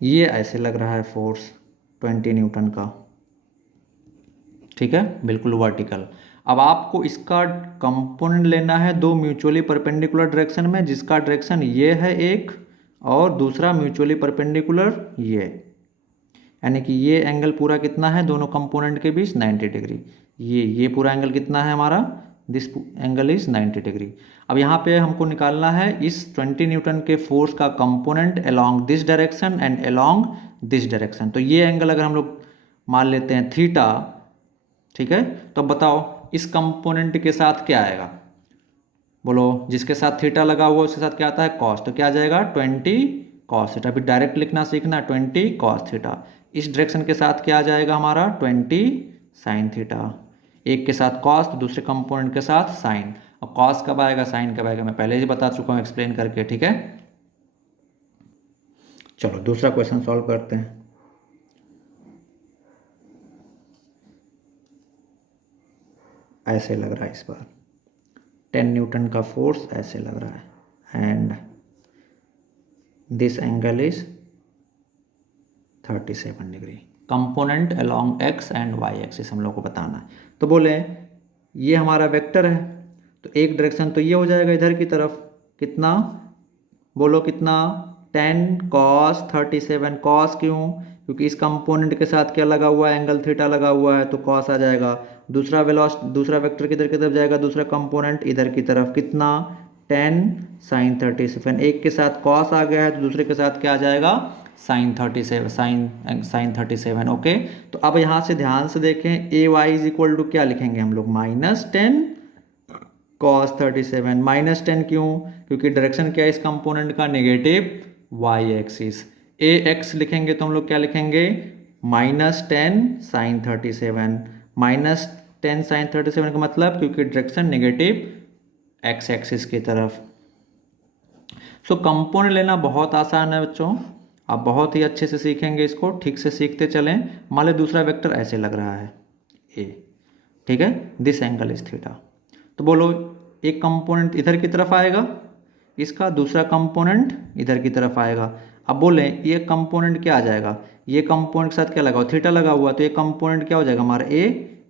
ये ऐसे लग रहा है फोर्स 20 न्यूटन का, ठीक है, बिल्कुल वर्टिकल। अब आपको इसका कंपोनेंट लेना है दो म्यूचुअली परपेंडिकुलर डायरेक्शन में, जिसका डायरेक्शन ये है एक और दूसरा म्यूचुअली परपेंडिकुलर ये, यानी कि ये एंगल पूरा कितना है दोनों कंपोनेंट के बीच 90 डिग्री। ये पूरा एंगल कितना है हमारा, दिस एंगल इज 90 डिग्री। अब यहाँ पे हमको निकालना है इस 20 न्यूटन के फोर्स का component along this direction and along this direction. तो ये एंगल अगर हम लोग मान लेते हैं थीटा, ठीक है, तो बताओ इस कंपोनेंट के साथ क्या आएगा, बोलो, जिसके साथ थीटा लगा हुआ उसके साथ क्या आता है कॉस, तो क्या आ जाएगा 20 कॉस थीटा। अभी डायरेक्ट लिखना सीखना, 20 कॉस थीटा। इस डायरेक्शन के साथ क्या आ जाएगा हमारा 20 साइन थीटा। एक के साथ कॉस तो दूसरे कंपोनेंट के साथ साइन। अब कॉस कब आएगा, साइन कब आएगा, मैं पहले ही बता चुका हूँ एक्सप्लेन करके, ठीक है। चलो दूसरा क्वेश्चन सॉल्व करते हैं। ऐसे लग रहा है इस बार 10 न्यूटन का फोर्स ऐसे लग रहा है and this angle is 37 degree. Component along X and Y axis हम लोग को बताना है। तो बोले ये हमारा वेक्टर है, तो एक डायरेक्शन तो ये हो जाएगा इधर की तरफ, कितना बोलो कितना 10 कॉस 37। कॉस क्यों, क्योंकि इस कंपोनेंट के साथ क्या लगा हुआ है, एंगल थीटा लगा हुआ है, तो कॉस आ जाएगा। दूसरा वेक्टर किधर की तरफ जाएगा, दूसरा कंपोनेंट इधर की तरफ, कितना 10 साइन 37। एक के साथ कॉस आ गया है तो दूसरे के साथ क्या आ जाएगा, साइन 37, साइन 37। ओके, तो अब यहाँ से ध्यान से देखें, ए वाई इज इक्वल टू क्या लिखेंगे हम लोग, -10 कॉस 37। -10 क्यों, क्योंकि डायरेक्शन क्या है इस कंपोनेंट का, नेगेटिव वाई एक्सिस। ए एक्स लिखेंगे तो हम लोग क्या लिखेंगे, -10 साइन 37। -10 साइन 37 का मतलब, क्योंकि डायरेक्शन नेगेटिव एक्स एक्सिस की तरफ। सो कंपोनेंट लेना बहुत आसान है बच्चों, आप बहुत ही अच्छे से सीखेंगे इसको, ठीक से सीखते चलें। मान लो दूसरा वेक्टर ऐसे लग रहा है ए, ठीक है, दिस एंगल इज थीटा। तो बोलो एक कंपोनेंट इधर की तरफ आएगा इसका, दूसरा कंपोनेंट इधर की तरफ आएगा। अब बोले ये कंपोनेंट क्या आ जाएगा, ये कंपोनेंट के साथ क्या लगा हुआ, थीटा लगा हुआ, तो ये कंपोनेंट क्या हो जाएगा हमारा ए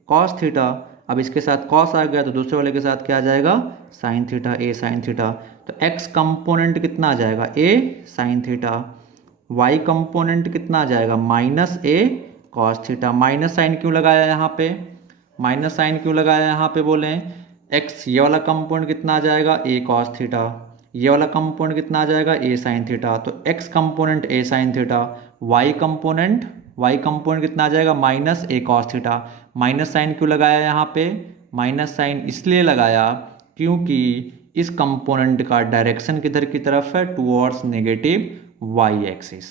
कॉस थीटा। अब इसके साथ कॉस आ गया तो दूसरे वाले के साथ क्या आ जाएगा, sine theta, A sine theta. तो एक्स कंपोनेंट कितना आ जाएगा, ए साइन थीटा। वाई कंपोनेंट कितना आ जाएगा, -a cos theta. Minus sine क्यों लगाया यहाँ पे, माइनस साइन क्यों लगाया यहाँ पे, बोले एक्स ये वाला कंपोनेंट कितना आ जाएगा, ए कॉस थीटा। ये वाला कंपोनेंट कितना आ जाएगा, ए साइन थीटा। तो X component A sine theta, Y component कितना आ जाएगा, -a cos theta. Minus sine क्यों लगाया यहाँ पे, माइनस साइन इसलिए लगाया क्योंकि इस कंपोनेंट का डायरेक्शन किधर की तरफ है, टुवर्ड्स नेगेटिव वाई एक्सिस।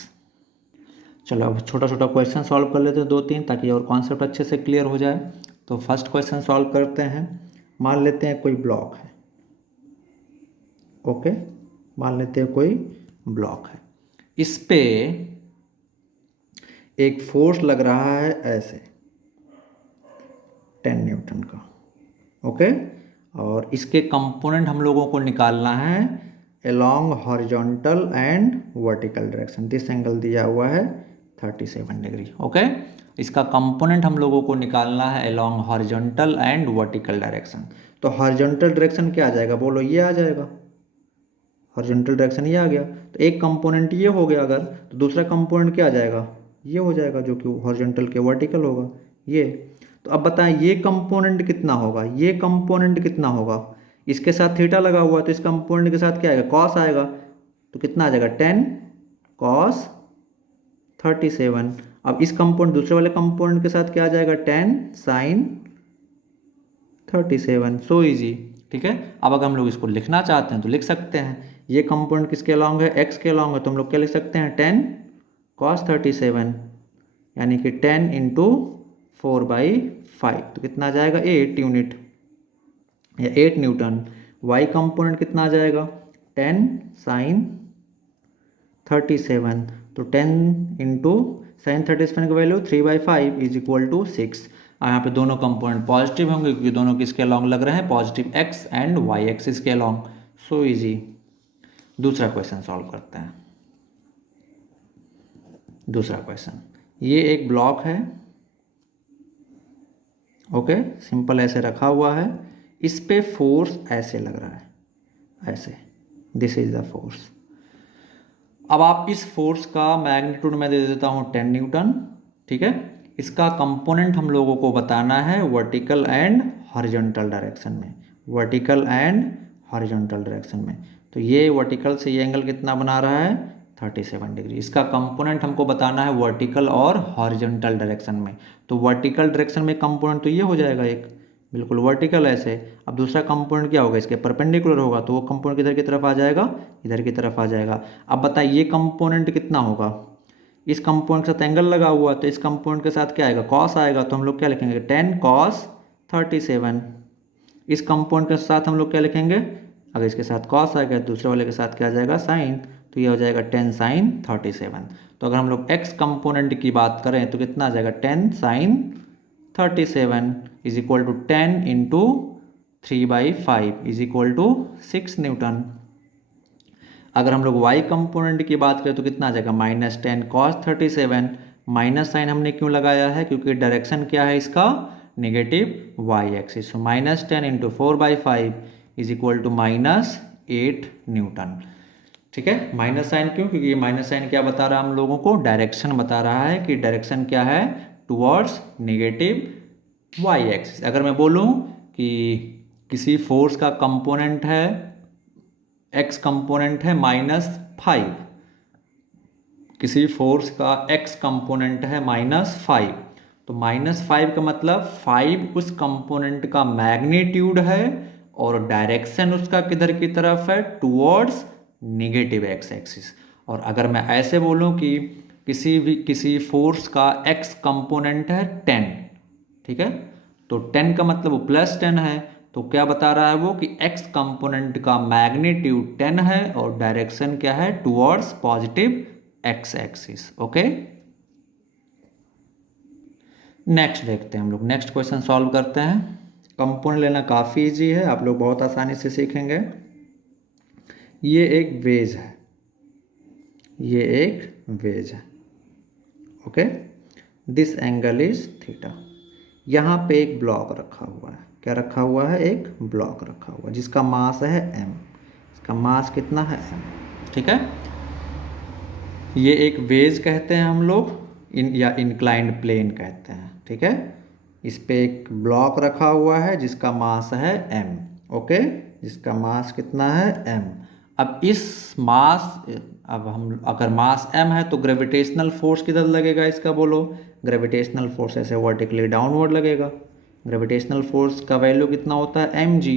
चलो अब छोटा छोटा क्वेश्चन सॉल्व कर लेते हैं 2-3, ताकि और कॉन्सेप्ट अच्छे से क्लियर हो जाए। तो फर्स्ट क्वेश्चन सॉल्व करते हैं। मान लेते हैं कोई ब्लॉक है, ओके, मान लेते हैं कोई ब्लॉक है, इस पे एक फोर्स लग रहा है ऐसे 10 न्यूटन का, ओके, और इसके कंपोनेंट हम लोगों को निकालना है along horizontal and vertical direction. This angle दिया हुआ है 37 डिग्री, ओके। इसका कंपोनेंट हम लोगों को निकालना है along horizontal and vertical direction. तो हॉरिजॉन्टल डायरेक्शन क्या आ जाएगा, बोलो ये आ जाएगा, हॉरिजॉन्टल डायरेक्शन ये आ गया। तो एक कंपोनेंट ये हो गया अगर, तो दूसरा कंपोनेंट क्या आ जाएगा, ये हो जाएगा, जो कि हॉरिजॉन्टल के वर्टिकल होगा ये। तो अब बताएं ये कंपोनेंट कितना होगा, ये कंपोनेंट कितना होगा, इसके साथ थीटा लगा हुआ है तो इस कंपोनेंट के साथ क्या आएगा, कॉस आएगा। तो कितना आ जाएगा 10 कॉस 37। अब इस कंपोनेंट दूसरे वाले कंपोनेंट के साथ क्या आ जाएगा, 10 साइन 37, सो इजी। ठीक है, अब अगर हम लोग इसको लिखना चाहते हैं तो लिख सकते हैं। ये कंपोनेंट किसके अलॉन्ग है, एक्स के अलॉन्ग है, तो हम लोग क्या लिख सकते हैं 10 cos 37, यानी कि 10 इंटू 4/5, तो कितना आ जाएगा 8 यूनिट या 8 न्यूटन। वाई कंपोनेंट कितना आ जाएगा 10 sin 37, तो 10 इंटू साइन 37 की वैल्यू 3/5 इज इक्वल टू 6। यहाँ पे दोनों कंपोनेंट पॉजिटिव होंगे क्योंकि दोनों किसके अलॉन्ग लग रहे हैं, positive X and Y axis के अलॉन्ग। So easy. दूसरा क्वेश्चन सॉल्व करते हैं। दूसरा क्वेश्चन, ये एक ब्लॉक है, ओके, सिंपल ऐसे रखा हुआ है, इस पे फोर्स ऐसे लग रहा है, ऐसे, दिस इज द फोर्स। अब आप इस फोर्स का मैग्नीट्यूड मैं दे देता हूँ 10 न्यूटन। ठीक है, इसका कंपोनेंट हम लोगों को बताना है वर्टिकल एंड हॉरिजॉन्टल डायरेक्शन में, वर्टिकल एंड हॉरिजॉन्टल डायरेक्शन में। तो ये वर्टिकल से ये एंगल कितना बना रहा है 37 डिग्री। इसका कंपोनेंट हमको बताना है वर्टिकल और हॉरिजॉन्टल डायरेक्शन में। तो वर्टिकल डायरेक्शन में कंपोनेंट तो ये हो जाएगा एक, बिल्कुल वर्टिकल ऐसे। अब दूसरा कंपोनेंट क्या होगा, इसके परपेंडिकुलर होगा, तो वो कंपोनेंट किधर की तरफ आ जाएगा, इधर की तरफ आ जाएगा। अब बताइए ये कंपोनेंट कितना होगा, इस कंपोनेंट के साथ एंगल लगा हुआ, तो इस कंपोनेंट के साथ क्या आएगा, कॉस आएगा, तो हम लोग क्या लिखेंगे 10 cos 37। इस कंपोनेंट के साथ हम लोग क्या लिखेंगे, अगर इसके साथ कॉस आ गया, दूसरे वाले के साथ क्या आ जाएगा साइन, तो ये हो जाएगा 10 sin 37। तो अगर हम लोग एक्स कंपोनेंट की बात करें तो कितना आ जाएगा 10 sin 37 is equal to 10 into 3/5 is equal to 6 newton. अगर हम लोग y कंपोनेंट की बात करें तो कितना आ जाएगा -10 cos 37। माइनस साइन हमने क्यों लगाया है, क्योंकि डायरेक्शन क्या है इसका, negative y axis. So -10 into 4/5 is equal to -8 newton. ठीक है, माइनस साइन क्यों, क्योंकि ये माइनस साइन क्या बता रहा है हम लोगों को, डायरेक्शन बता रहा है कि डायरेक्शन क्या है, टुवर्ड्स नेगेटिव y एक्सिस। अगर मैं बोलूं कि किसी फोर्स का कंपोनेंट है, x कंपोनेंट है -5, किसी फोर्स का x कंपोनेंट है -5, तो -5 का मतलब 5 उस कंपोनेंट का मैग्नीट्यूड है और डायरेक्शन उसका किधर की तरफ है, टुवर्ड्स नेगेटिव x एक्सिस। और अगर मैं ऐसे बोलूं कि किसी फोर्स का x कंपोनेंट है 10, ठीक है, तो 10 का मतलब वो +10 है, तो क्या बता रहा है वो कि x कंपोनेंट का मैग्नीट्यूड 10 है और डायरेक्शन क्या है, towards positive x axis. Okay, next देखते हैं हम लोग, नेक्स्ट क्वेश्चन सॉल्व करते हैं। कंपोनेंट लेना काफ़ी इजी है, आप लोग बहुत आसानी से सीखेंगे। ये एक वेज है, ये एक वेज है, okay, this angle is theta. यहाँ पे एक ब्लॉक रखा हुआ है, क्या रखा हुआ है, एक ब्लॉक रखा हुआ है जिसका मास है m, इसका मास कितना है m। ठीक है, ये एक वेज कहते हैं हम लोग, या इंक्लाइंड प्लेन कहते हैं। ठीक है, इस पे एक ब्लॉक रखा हुआ है जिसका मास है m, ओके, जिसका मास कितना है m। अब इस मास, अब हम अगर मास m है तो ग्रेविटेशनल फोर्स किधर लगेगा इसका, बोलो, ग्रेविटेशनल फोर्स ऐसे वर्टिकली डाउनवर्ड लगेगा। ग्रेविटेशनल फोर्स का वैल्यू कितना होता है mg,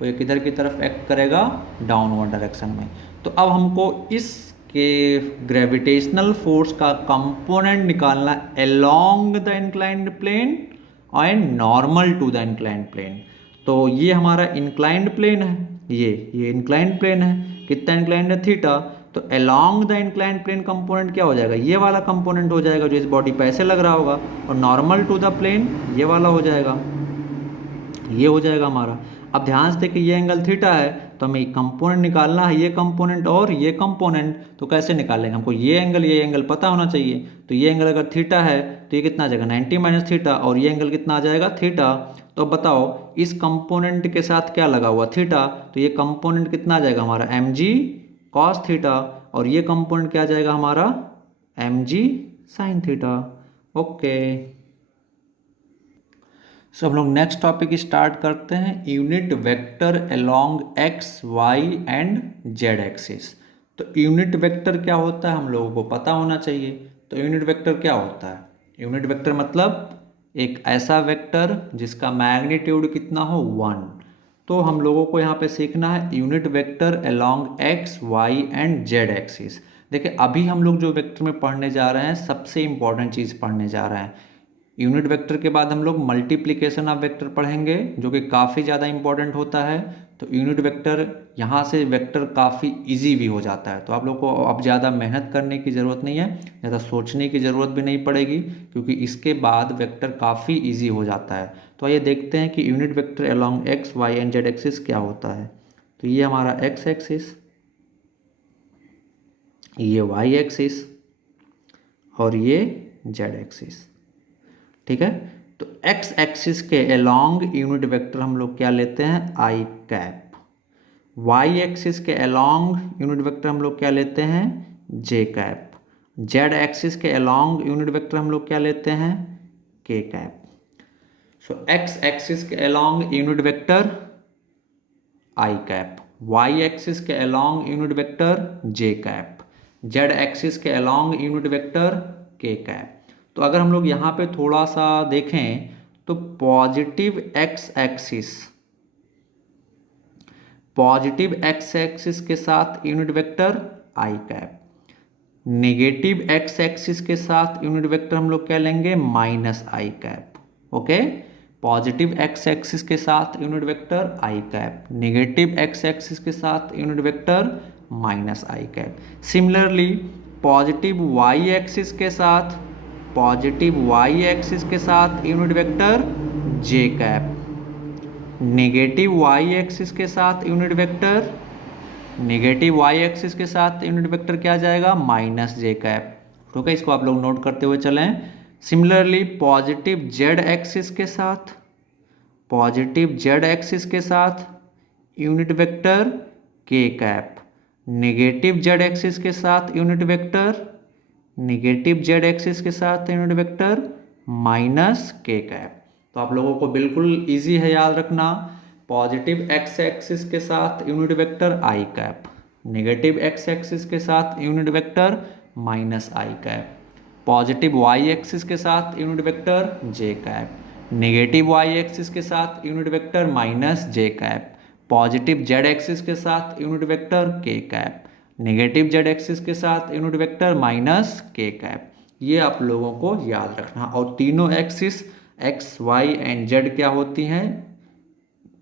वो ये किधर की तरफ एक्ट करेगा, डाउनवर्ड डायरेक्शन में। तो अब हमको इसके ग्रेविटेशनल फोर्स का कंपोनेंट निकालना along the inclined plane and normal to the inclined plane. तो ये हमारा इंक्लाइंड प्लेन है, ये इंक्लाइंड प्लेन है, कितना इंक्लाइंड है, थीटा। तो along the inclined plane component क्या हो जाएगा, ये वाला कंपोनेंट हो जाएगा जो इस बॉडी पे ऐसे लग रहा होगा, और नॉर्मल टू द प्लेन ये वाला हो जाएगा, ये हो जाएगा हमारा। अब ध्यान से देखिए, ये एंगल थीटा है, तो हमें कंपोनेंट निकालना है, ये कंपोनेंट और ये कंपोनेंट। तो कैसे निकालेंगे, हमको ये एंगल पता होना चाहिए। तो ये एंगल अगर थीटा है तो ये कितना आ जाएगा 90 माइनस थीटा, और ये एंगल कितना आ जाएगा थीटा। तो बताओ इस कंपोनेंट के साथ क्या लगा हुआ, थीटा, तो ये कंपोनेंट कितना आ जाएगा हमारा mg cos थीटा, और ये कंपोनेंट क्या आ जाएगा हमारा mg sin theta. Okay, so हम लोग नेक्स्ट टॉपिक स्टार्ट करते हैं, unit vector along x Y and Z axis. तो यूनिट वेक्टर क्या होता है हम लोगों को पता होना चाहिए। तो यूनिट वेक्टर क्या होता है, यूनिट वेक्टर मतलब एक ऐसा वेक्टर जिसका मैग्नीट्यूड कितना हो 1। तो हम लोगों को यहाँ पे सीखना है unit vector along x Y and Z axis. देखिए अभी हम लोग जो वेक्टर में पढ़ने जा रहे हैं सबसे इंपॉर्टेंट चीज़ पढ़ने जा रहे हैं। यूनिट वेक्टर के बाद हम लोग मल्टीप्लिकेशन ऑफ वेक्टर पढ़ेंगे जो कि काफ़ी ज़्यादा इंपॉर्टेंट होता है। तो यूनिट वेक्टर यहाँ से वेक्टर काफ़ी इजी भी हो जाता है, तो आप लोग को अब ज़्यादा मेहनत करने की ज़रूरत नहीं है, ज़्यादा सोचने की ज़रूरत भी नहीं पड़ेगी, क्योंकि इसके बाद वेक्टर काफ़ी इजी हो जाता है। तो आइए देखते हैं कि unit vector along x Y and Z axis क्या होता है। तो ये हमारा एक्स एक्सिस, ये वाई एक्सिस और ये जेड एक्सिस। ठीक है, तो एक्स एक्सिस के अलोंग यूनिट वेक्टर हम लोग क्या लेते हैं आई कैप। वाई एक्सिस के अलोंग यूनिट वेक्टर हम लोग क्या लेते हैं जे कैप। जेड एक्सिस के अलोंग यूनिट वेक्टर हम लोग क्या लेते हैं के कैप। सो एक्स एक्सिस के अलोंग यूनिट वेक्टर आई कैप, वाई एक्सिस के अलोंग यूनिट वेक्टर जे कैप, जेड एक्सिस के along unit vector k cap. तो अगर हम लोग यहाँ पे थोड़ा सा देखें तो पॉजिटिव एक्स एक्सिस के साथ यूनिट वेक्टर आई कैप, नेगेटिव एक्स एक्सिस के साथ यूनिट वेक्टर हम लोग क्या लेंगे माइनस आई cap. Okay, positive X axis के साथ यूनिट वेक्टर आई कैप, नेगेटिव एक्स एक्सिस के साथ यूनिट वेक्टर माइनस आई cap. Similarly positive Y axis के साथ यूनिट वेक्टर जे कैप, नेगेटिव वाई एक्सिस के साथ यूनिट वेक्टर क्या आ जाएगा माइनस जे कैप। ठीक है, इसको आप लोग नोट करते हुए चलें। सिमिलरली पॉजिटिव जेड एक्सिस के साथ unit vector k cap, negative z axis के साथ unit vector minus k cap. तो आप लोगों को बिल्कुल इजी है याद रखना, पॉजिटिव एक्स एक्सिस के साथ यूनिट वेक्टर आई कैप, नेगेटिव एक्स एक्सिस के साथ यूनिट वेक्टर माइनस आई कैप, पॉजिटिव वाई एक्सिस के साथ यूनिट वेक्टर जे कैप, नेगेटिव वाई एक्सिस के साथ unit vector minus j cap, positive z axis के साथ unit vector k cap, negative z axis के साथ unit vector minus k cap. ये आप लोगों को याद रखना। और तीनों axis x Y and z क्या होती हैं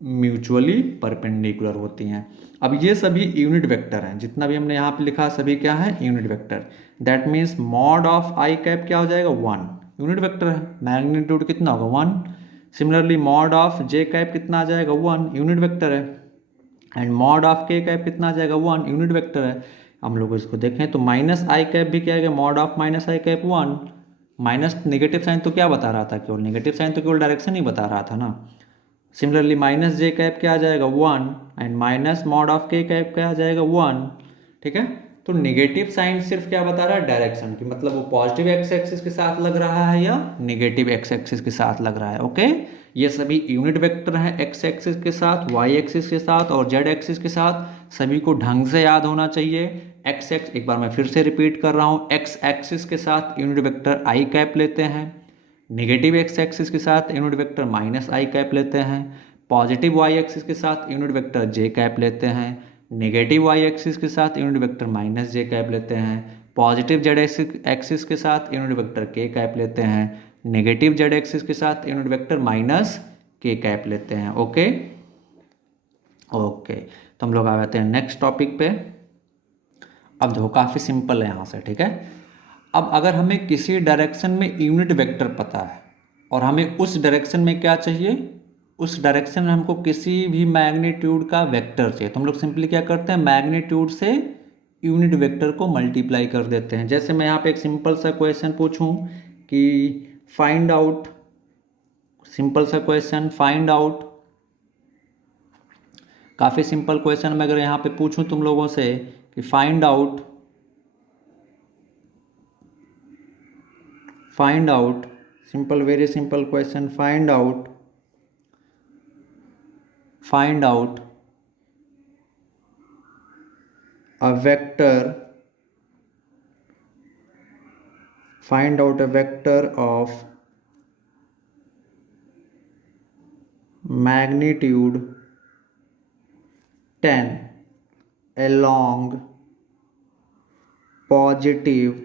म्यूचुअली परपेंडिकुलर होती हैं। अब ये सभी यूनिट वेक्टर हैं, जितना भी हमने यहाँ पे लिखा सभी क्या है unit vector. That means mod of I cap क्या हो जाएगा 1, यूनिट वेक्टर है, मैग्नीट्यूड कितना होगा 1। Similarly mod of J cap कितना आ जाएगा 1, यूनिट वेक्टर है। एंड मॉड ऑफ के कैप कितना आ जाएगा 1, यूनिट वेक्टर है। हम लोग इसको देखें तो माइनस आई कैप भी क्या है, mod of minus I cap 1। Minus negative sign तो क्या बता रहा था, केवल नेगेटिव साइन तो केवल डायरेक्शन ही बता रहा था ना। सिमिलरली माइनस जे कैप क्या आ जाएगा 1 एंड माइनस मॉड ऑफ के कैप क्या आ जाएगा 1। ठीक है, तो नेगेटिव साइन सिर्फ क्या बता रहा है डायरेक्शन की, मतलब वो पॉजिटिव एक्स एक्सिस के साथ लग रहा है या नेगेटिव एक्स एक्सिस के साथ लग रहा है। ओके, ये सभी यूनिट वेक्टर हैं एक्स एक्सिस के साथ, वाई एक्सिस के साथ और जेड एक्सिस के साथ। सभी को ढंग से याद होना चाहिए। एक्स एक्स एक बार मैं फिर से रिपीट कर रहा हूँ, एक्स एक्सिस के साथ यूनिट वेक्टर आई कैप लेते हैं, नेगेटिव एक्स एक्सिस के साथ यूनिट वेक्टर माइनस आई कैप लेते हैं, पॉजिटिव वाई एक्सिस के साथ यूनिट वेक्टर जे कैप लेते हैं, नेगेटिव वाई एक्सिस के साथ unit vector minus j cap लेते हैं, पॉजिटिव जेड एक्सिस के साथ यूनिट वेक्टर के कैप लेते हैं, नेगेटिव जेड एक्सिस के साथ unit vector minus k cap लेते हैं। ओके ओके, तो हम लोग आ जाते हैं नेक्स्ट टॉपिक पे। अब देखो काफ़ी सिंपल है यहाँ से। ठीक है, अब अगर हमें किसी डायरेक्शन में यूनिट वेक्टर पता है और हमें उस डायरेक्शन में क्या चाहिए, उस डायरेक्शन में हमको किसी भी मैग्नीट्यूड का वेक्टर चाहिए, तो हम लोग सिंपली क्या करते हैं मैग्नीट्यूड से यूनिट वेक्टर को मल्टीप्लाई कर देते हैं। जैसे मैं यहाँ पे एक सिंपल सा क्वेश्चन पूछूं कि फाइंड आउट, सिंपल सा क्वेश्चन फाइंड आउट, काफ़ी सिंपल क्वेश्चन मैं अगर यहाँ पे पूछूं तुम लोगों से कि find out simple very simple question, find out a vector of magnitude 10 along positive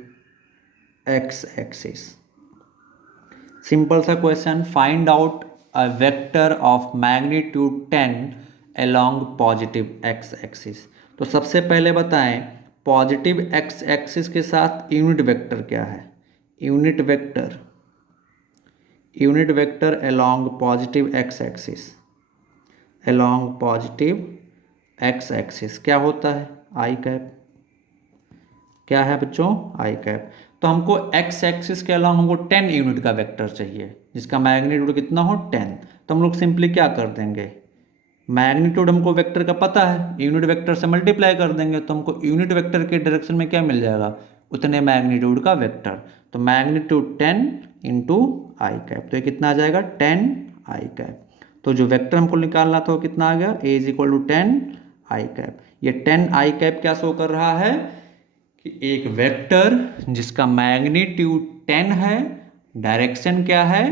X axis. Simple सा question, find out a vector of magnitude 10 along positive X axis. तो सबसे पहले बताएं पॉजिटिव एक्स एक्सिस के साथ unit vector क्या है। Unit vector along positive X axis, along positive X axis क्या होता है, आई कैप। क्या है बच्चों, आई कैप। तो हमको एक्स एक्सिस के अलावा हमको 10 यूनिट का वेक्टर चाहिए जिसका मैग्नीट्यूड कितना हो 10। तो हम लोग सिंपली क्या कर देंगे, मैग्नीट्यूड हमको वेक्टर का पता है, यूनिट वेक्टर से मल्टीप्लाई कर देंगे तो हमको यूनिट वेक्टर के डायरेक्शन में क्या मिल जाएगा, उतने मैग्नीट्यूड का वेक्टर। तो मैग्नीट्यूड 10 इंटू आई कैप, तो ये कितना आ जाएगा 10 आई कैप। तो जो वेक्टर हमको निकालना था वो कितना आ गया, A is equal to 10 I cap. ये 10 आई कैप क्या शो कर रहा है कि एक वेक्टर जिसका मैग्नीट्यूड 10 है, डायरेक्शन क्या है,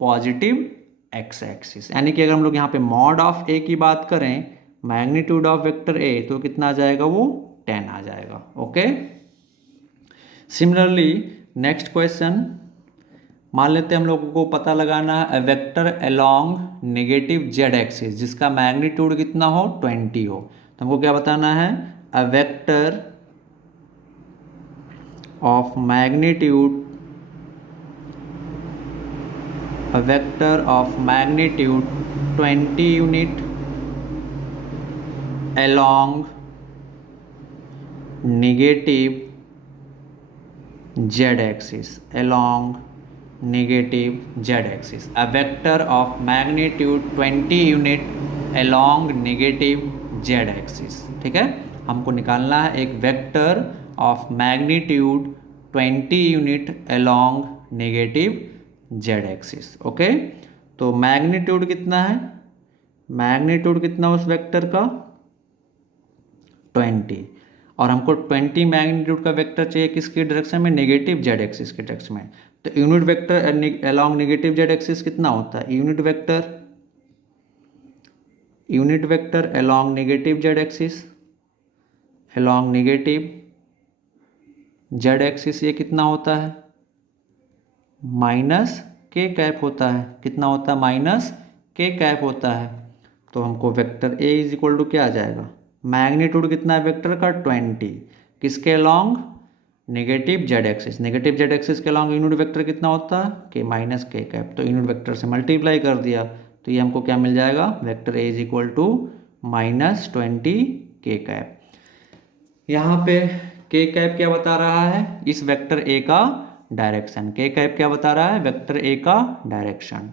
पॉजिटिव एक्स एक्सिस। यानी कि अगर हम लोग यहाँ पे मॉड ऑफ ए की बात करें, मैग्नीट्यूड ऑफ वेक्टर ए, तो कितना आ जाएगा, वो 10 आ जाएगा। ओके, सिमिलरली नेक्स्ट क्वेश्चन, मान लेते हैं हम लोगों को पता लगाना है vector along negative z axis जिसका मैग्नीट्यूड कितना हो 20 हो। तो हमको क्या बताना है, a vector of magnitude, a vector of magnitude 20 unit along negative z axis, along negative z axis, a vector of magnitude 20 unit along negative z axis। ठीक है, हमको निकालना है एक vector of magnitude 20 unit along negative z axis. Okay, तो magnitude कितना है, magnitude कितना उस वेक्टर का 20, और हमको 20 मैग्नीट्यूड का वेक्टर चाहिए किसके डायरेक्शन में, नेगेटिव जेड एक्सिस के डायरेक्शन में। तो unit vector along negative z axis कितना होता है, unit vector along negative z axis, along negative z axis ये कितना होता है, माइनस के कैप होता है। कितना होता है, माइनस के कैप होता है। तो हमको vector A is equal to क्या आ जाएगा, मैग्नीट्यूड कितना है वेक्टर का 20, किसके along, negative z axis. Negative z axis के अलोंग यूनिट वेक्टर कितना होता है, के माइनस के कैप। तो यूनिट वेक्टर से मल्टीप्लाई कर दिया तो ये हमको क्या मिल जाएगा, vector A is equal to -20 k cap. यहाँ पे के कैप क्या बता रहा है, इस वेक्टर ए का डायरेक्शन। के कैप क्या बता रहा है, वेक्टर ए का डायरेक्शन।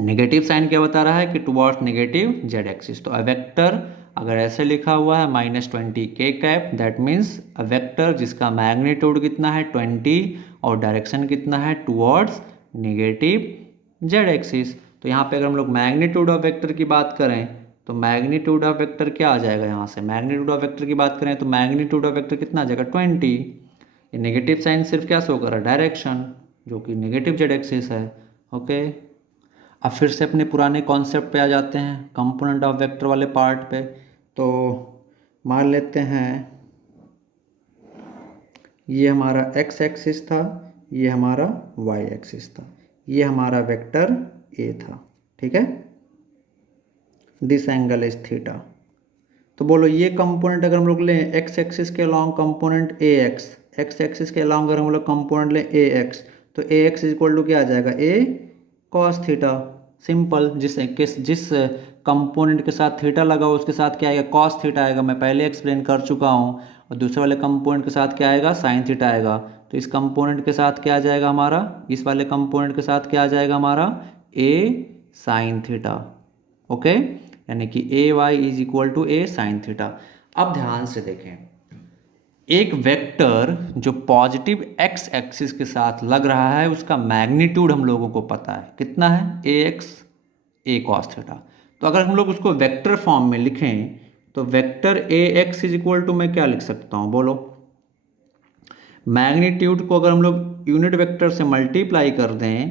नेगेटिव साइन क्या बता रहा है कि टुवर्ड्स नेगेटिव जेड एक्सिस। तो अ वेक्टर अगर ऐसे लिखा हुआ है -20 k cap, that means a vector जिसका मैग्नीट्यूड कितना है 20 और डायरेक्शन कितना है टुवर्ड्स नेगेटिव जेड एक्सिस। तो यहाँ पे अगर हम लोग मैग्नीट्यूड ऑफ वेक्टर की बात करें तो मैग्नीट्यूड ऑफ वेक्टर क्या आ जाएगा, यहाँ से मैग्नीट्यूड ऑफ वेक्टर की बात करें तो मैग्नीट्यूड ऑफ वेक्टर कितना आ जाएगा 20। ये नेगेटिव साइन सिर्फ क्या शो कर रहा है, डायरेक्शन, जो कि नेगेटिव जेड एक्सिस है। ओके, अब फिर से अपने पुराने कॉन्सेप्ट पे आ जाते हैं, कंपोनेंट ऑफ वेक्टर वाले पार्ट पे। तो मान लेते हैं ये हमारा एक्स एक्सिस था, ये हमारा वाई एक्सिस था, ये हमारा वेक्टर ए था। ठीक है, दिस एंगल इज थीटा। तो बोलो ये कंपोनेंट अगर हम लोग लें एक्स एक्सिस के अलॉन्ग कंपोनेंट ए एक्स, एक्स एक्सिस के अलॉन्ग अगर हम लोग कंपोनेंट लें ए एक्स, तो ए एक्स इज इक्वल टू क्या आ जाएगा, ए कॉस थीटा। सिंपल, जिस कंपोनेंट के साथ थीटा लगा हो उसके साथ क्या आएगा, कॉस थीटा आएगा। मैं पहले एक्सप्लेन कर चुका हूँ। और दूसरे वाले कंपोनेंट के साथ क्या आएगा, साइन थीटा आएगा। तो इस कंपोनेंट के साथ क्या आ जाएगा हमारा, इस वाले कंपोनेंट के साथ क्या आ जाएगा हमारा, ए साइन थीटा। ओके, यानी कि A Y is equal to A sine theta. अब ध्यान से देखें, एक वेक्टर जो पॉजिटिव एक्स एक्सिस के साथ लग रहा है उसका मैग्नीट्यूड हम लोगों को पता है कितना है, ए एक्स ए कॉस थीटा। तो अगर हम लोग उसको वेक्टर फॉर्म में लिखें तो vector A x is equal to मैं क्या लिख सकता हूँ, बोलो। मैग्नीट्यूड को अगर हम लोग यूनिट वेक्टर से मल्टीप्लाई कर दें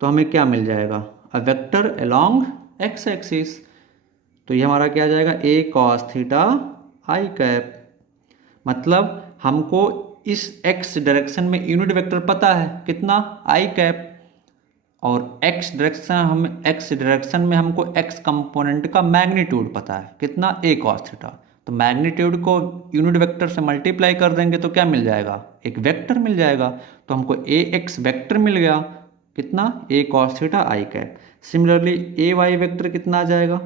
तो हमें क्या मिल जाएगा, a vector along x axis. तो ये हमारा क्या आ जाएगा, a cos theta I cap. मतलब हमको इस एक्स डायरेक्शन में यूनिट वेक्टर पता है कितना, आई कैप, और एक्स डायरेक्शन में हमको एक्स कंपोनेंट का मैग्नीट्यूड पता है कितना, ए कॉस थीटा। तो मैग्नीट्यूड को यूनिट वेक्टर से मल्टीप्लाई कर देंगे तो क्या मिल जाएगा, एक वेक्टर मिल जाएगा। तो हमको ए एक्स वेक्टर मिल गया कितना, ए कॉस थीटा आई कैप। सिमिलरली ए वाई वेक्टर कितना आ जाएगा,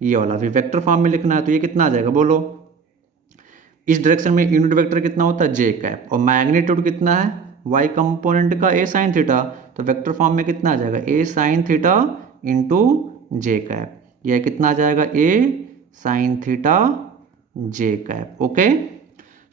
ये वाला भी वेक्टर फॉर्म में लिखना है, तो ये कितना आ जाएगा बोलो। इस डायरेक्शन में यूनिट वेक्टर कितना होता है, जे कैप, और मैग्नीट्यूड कितना है, वाई कंपोनेंट का ए साइन थीटा। तो वेक्टर फॉर्म में कितना आ जाएगा, ए साइन थीटा इंटू जे कैप। यह कितना आ जाएगा, ए साइन थीटा जे कैप। ओके,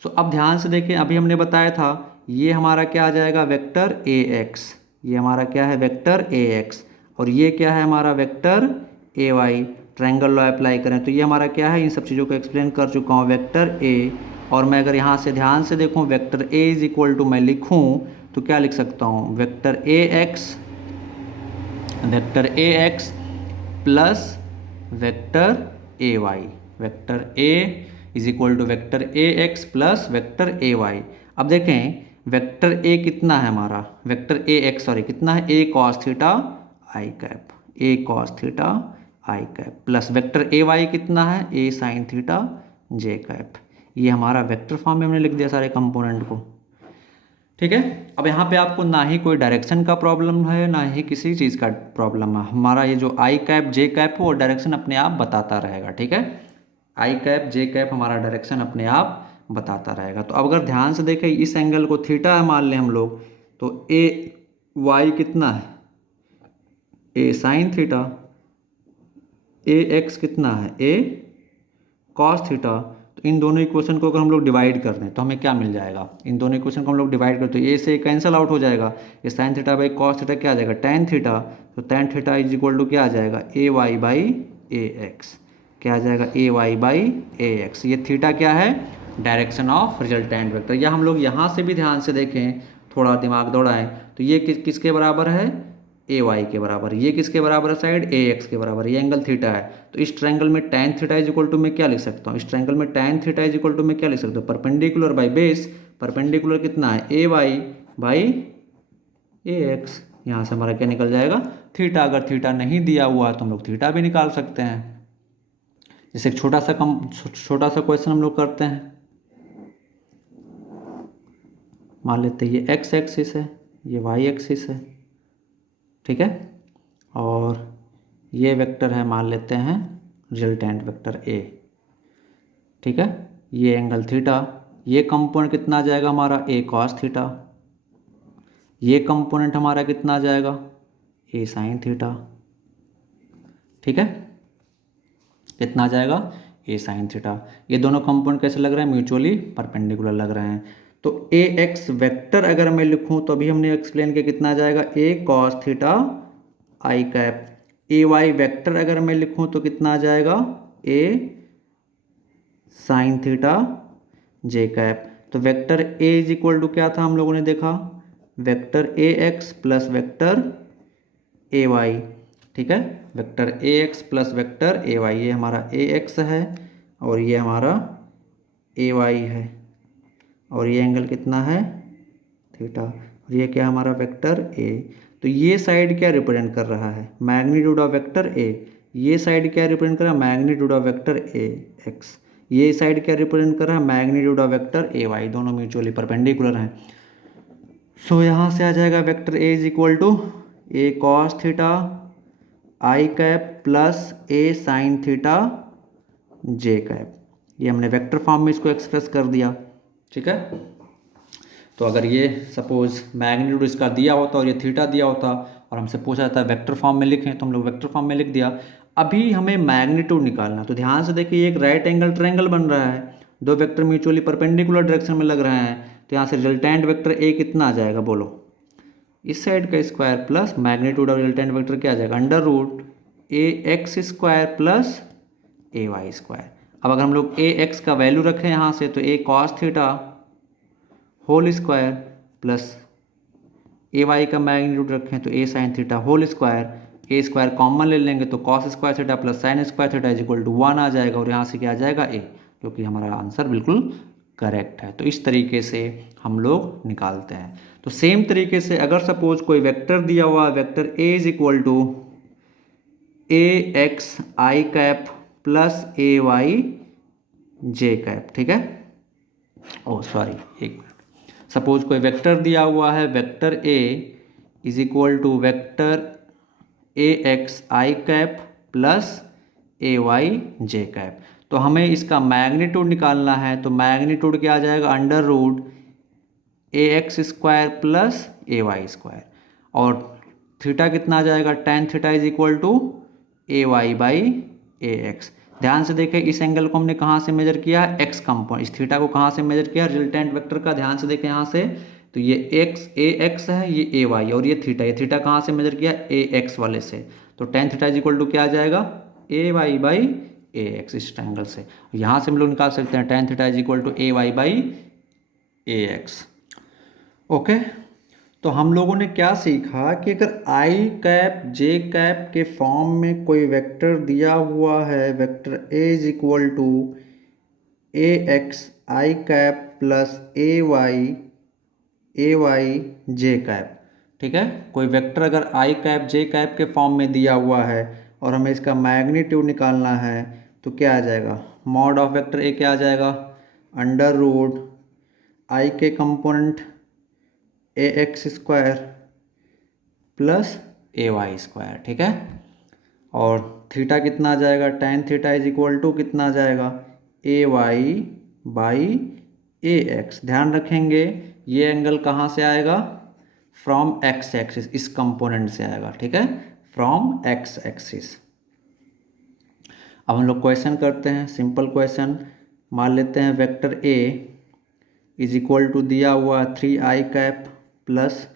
सो अब ध्यान से देखें, अभी हमने बताया था ये हमारा क्या आ जाएगा, वेक्टर ए एक्स। ये हमारा क्या है, वेक्टर ए एक्स, और ये क्या है हमारा वेक्टर ए वाई। ट्रायंगल लॉ अप्लाई करें तो ये हमारा क्या है, इन सब चीज़ों को एक्सप्लेन कर चुका हूँ, वेक्टर ए। और मैं अगर यहाँ से ध्यान से देखूँ, vector A is equal to मैं लिखूँ तो क्या लिख सकता हूँ, vector A x plus vector A Y. Vector A is equal to vector A x plus vector A y. अब देखें वेक्टर ए कितना है हमारा, वेक्टर ए एक्स सॉरी कितना है, A cos theta I cap, A cos theta I cap, plus vector A Y कितना है, A sine theta J cap. ये हमारा वेक्टर फॉर्म में हमने लिख दिया सारे कंपोनेंट को। ठीक है, अब यहाँ पे आपको ना ही कोई डायरेक्शन का प्रॉब्लम है ना ही किसी चीज़ का प्रॉब्लम है। हमारा ये जो आई कैप जे कैप है वो डायरेक्शन अपने आप बताता रहेगा। ठीक है, आई कैप जे कैप हमारा डायरेक्शन अपने आप बताता रहेगा। तो अब अगर ध्यान से देखें, इस एंगल को थीटा है मान लें हम लोग, तो ए वाई कितना है, A sine theta, A x कितना है, ए कॉस थीटा। तो इन दोनों इक्वेशन को अगर हम लोग डिवाइड कर दें तो हमें क्या मिल जाएगा, इन दोनों इक्वेशन को हम लोग डिवाइड करते तो ए से कैंसिल आउट हो जाएगा, ये sine theta by cos theta क्या आ जाएगा, टेन थीटा। तो tan theta is equal to क्या आ जाएगा, a y by a x. क्या आ जाएगा, a y by a x. ये थीटा क्या है, डायरेक्शन ऑफ रिजल्टेंट वेक्टर। या हम लोग यहाँ से भी ध्यान से देखें, थोड़ा दिमाग दौड़ाएं, तो ये किसके बराबर है, ए वाई के बराबर। ये किसके बराबर है साइड, ए एक्स के बराबर। ये एंगल थीटा है, तो इस ट्रायंगल में tan theta is equal to मैं क्या लिख सकता हूँ, इस ट्रायंगल में tan theta is equal to मैं क्या लिख सकता हूँ, परपेंडिकुलर बाई बेस। परपेंडिकुलर कितना है, ए वाई बाई ए एक्स। यहाँ से हमारा क्या निकल जाएगा, थीटा। अगर थीटा नहीं दिया हुआ है तो हम लोग थीटा भी निकाल सकते हैं। जैसे एक छोटा सा क्वेश्चन हम लोग करते हैं, मान लेते हैं ये एक्स एक्सिस है, ये वाई एक्सिस है। ठीक है, और ये वेक्टर है मान लेते हैं रिजल्टेंट वेक्टर ए। ठीक है, ये एंगल थीटा, ये कंपोनेंट कितना आ जाएगा हमारा, ए कॉस थीटा। ये कंपोनेंट हमारा कितना आ जाएगा, ए साइन थीटा। ठीक है, कितना आ जाएगा, ए साइन थीटा। ये दोनों कंपोनेंट कैसे लग रहे हैं, म्यूचुअली परपेंडिकुलर लग रहे हैं। तो ए एक्स वेक्टर अगर मैं लिखूं तो अभी हमने एक्सप्लेन किया कितना आ जाएगा, a cos theta I cap. A Y vector अगर मैं लिखूं तो कितना आ जाएगा, ए साइन थीटा जे कैप। तो vector A is equal to क्या था हम लोगों ने देखा, वेक्टर ए एक्स प्लस वेक्टर ए वाई। ठीक है, वेक्टर ए एक्स प्लस वेक्टर ए वाई। ये हमारा ए एक्स है और ये हमारा ए वाई है, और ये एंगल कितना है, थीटा। और ये क्या हमारा वेक्टर ए। तो ये साइड क्या रिप्रेजेंट कर रहा है, मैग्नीट्यूड ऑफ वेक्टर ए। ये साइड क्या रिप्रेजेंट कर रहा है, magnitude of vector A x. ये साइड क्या रिप्रेजेंट कर रहा है, magnitude of vector A y. दोनों म्यूचुअली परपेंडिकुलर हैं। सो यहाँ से आ जाएगा vector A is equal to A cos theta I cap plus a sine theta J cap. ये हमने वेक्टर फॉर्म में इसको एक्सप्रेस कर दिया। ठीक है, तो अगर ये सपोज मैग्नीट्यूड इसका दिया होता और ये थीटा दिया होता और हमसे पूछा जाता है वेक्टर फॉर्म में लिखें, तो हम लोग वेक्टर फॉर्म में लिख दिया। अभी हमें मैग्नीट्यूड निकालना, तो ध्यान से देखिए एक राइट एंगल ट्रायंगल बन रहा है, दो वेक्टर म्यूचुअली परपेंडिकुलर डायरेक्शन में लग रहे हैं। तो यहाँ से रिजल्टेंट वेक्टर ए कितना आ जाएगा बोलो, इस साइड का square plus magnitude of resultant vector क्या आ जाएगा, under root a x square plus A y square. अब अगर हम लोग ए एक्स का वैल्यू रखें यहाँ से, तो A cos theta whole square plus A Y का मैग्नीट्यूड रखें तो A sine theta whole square. A square common ले लेंगे तो cos square theta plus sine square theta is equal to 1 आ जाएगा, और यहाँ से क्या आ जाएगा ए, जो कि हमारा आंसर बिल्कुल करेक्ट है। तो इस तरीके से हम लोग निकालते हैं। तो सेम तरीके से अगर सपोज कोई वेक्टर दिया हुआ है, vector A is equal to a x i cap plus A y j cap, ठीक है, ओ सॉरी एक मिनट, सपोज कोई वेक्टर दिया हुआ है, vector A is equal to vector A x i cap plus A y j cap. तो हमें इसका मैग्नीट्यूड निकालना है, तो मैग्नीट्यूड क्या आ जाएगा, under root a x square plus A y square, और थीटा कितना आ जाएगा, tan theta is equal to a y by a x. ध्यान से देखें, इस एंगल को हमने कहाँ से मेजर किया है, एक्स कंपोनेंट, इस थीटा को कहाँ से मेजर किया, रिजल्टेंट वेक्टर का। ध्यान से देखें यहाँ से, तो ये एक्स ए एक्स है, ये ए वाई, और ये थीटा कहाँ से मेजर किया, ए एक्स वाले से। तो tan theta is equal to क्या आ जाएगा, a y by a x, इस एंगल से। यहाँ से हम लोग निकाल सकते हैं tan theta is equal to a y by a x. Okay, तो हम लोगों ने क्या सीखा कि अगर आई कैप जे कैप के फॉर्म में कोई वेक्टर दिया हुआ है, vector A is equal to a x i cap plus A y j cap, ठीक है, कोई वेक्टर अगर आई कैप जे कैप के फॉर्म में दिया हुआ है और हमें इसका मैग्नीट्यूड निकालना है, तो क्या आ जाएगा, मॉड ऑफ वेक्टर ए क्या आ जाएगा, अंडर रूट आई के कंपोनेंट ए एक्स स्क्वायर प्लस ए वाई स्क्वायर, ठीक है, और थीटा कितना आ जाएगा, tan theta is equal to कितना आ जाएगा, a y by a x. ध्यान रखेंगे ये एंगल कहाँ से आएगा, फ्रॉम एक्स एक्सिस, इस कंपोनेंट से आएगा, ठीक है, फ्रॉम एक्स एक्सिस। अब हम लोग क्वेश्चन करते हैं, सिंपल क्वेश्चन। मान लेते हैं vector A is equal to दिया हुआ 3i cap plus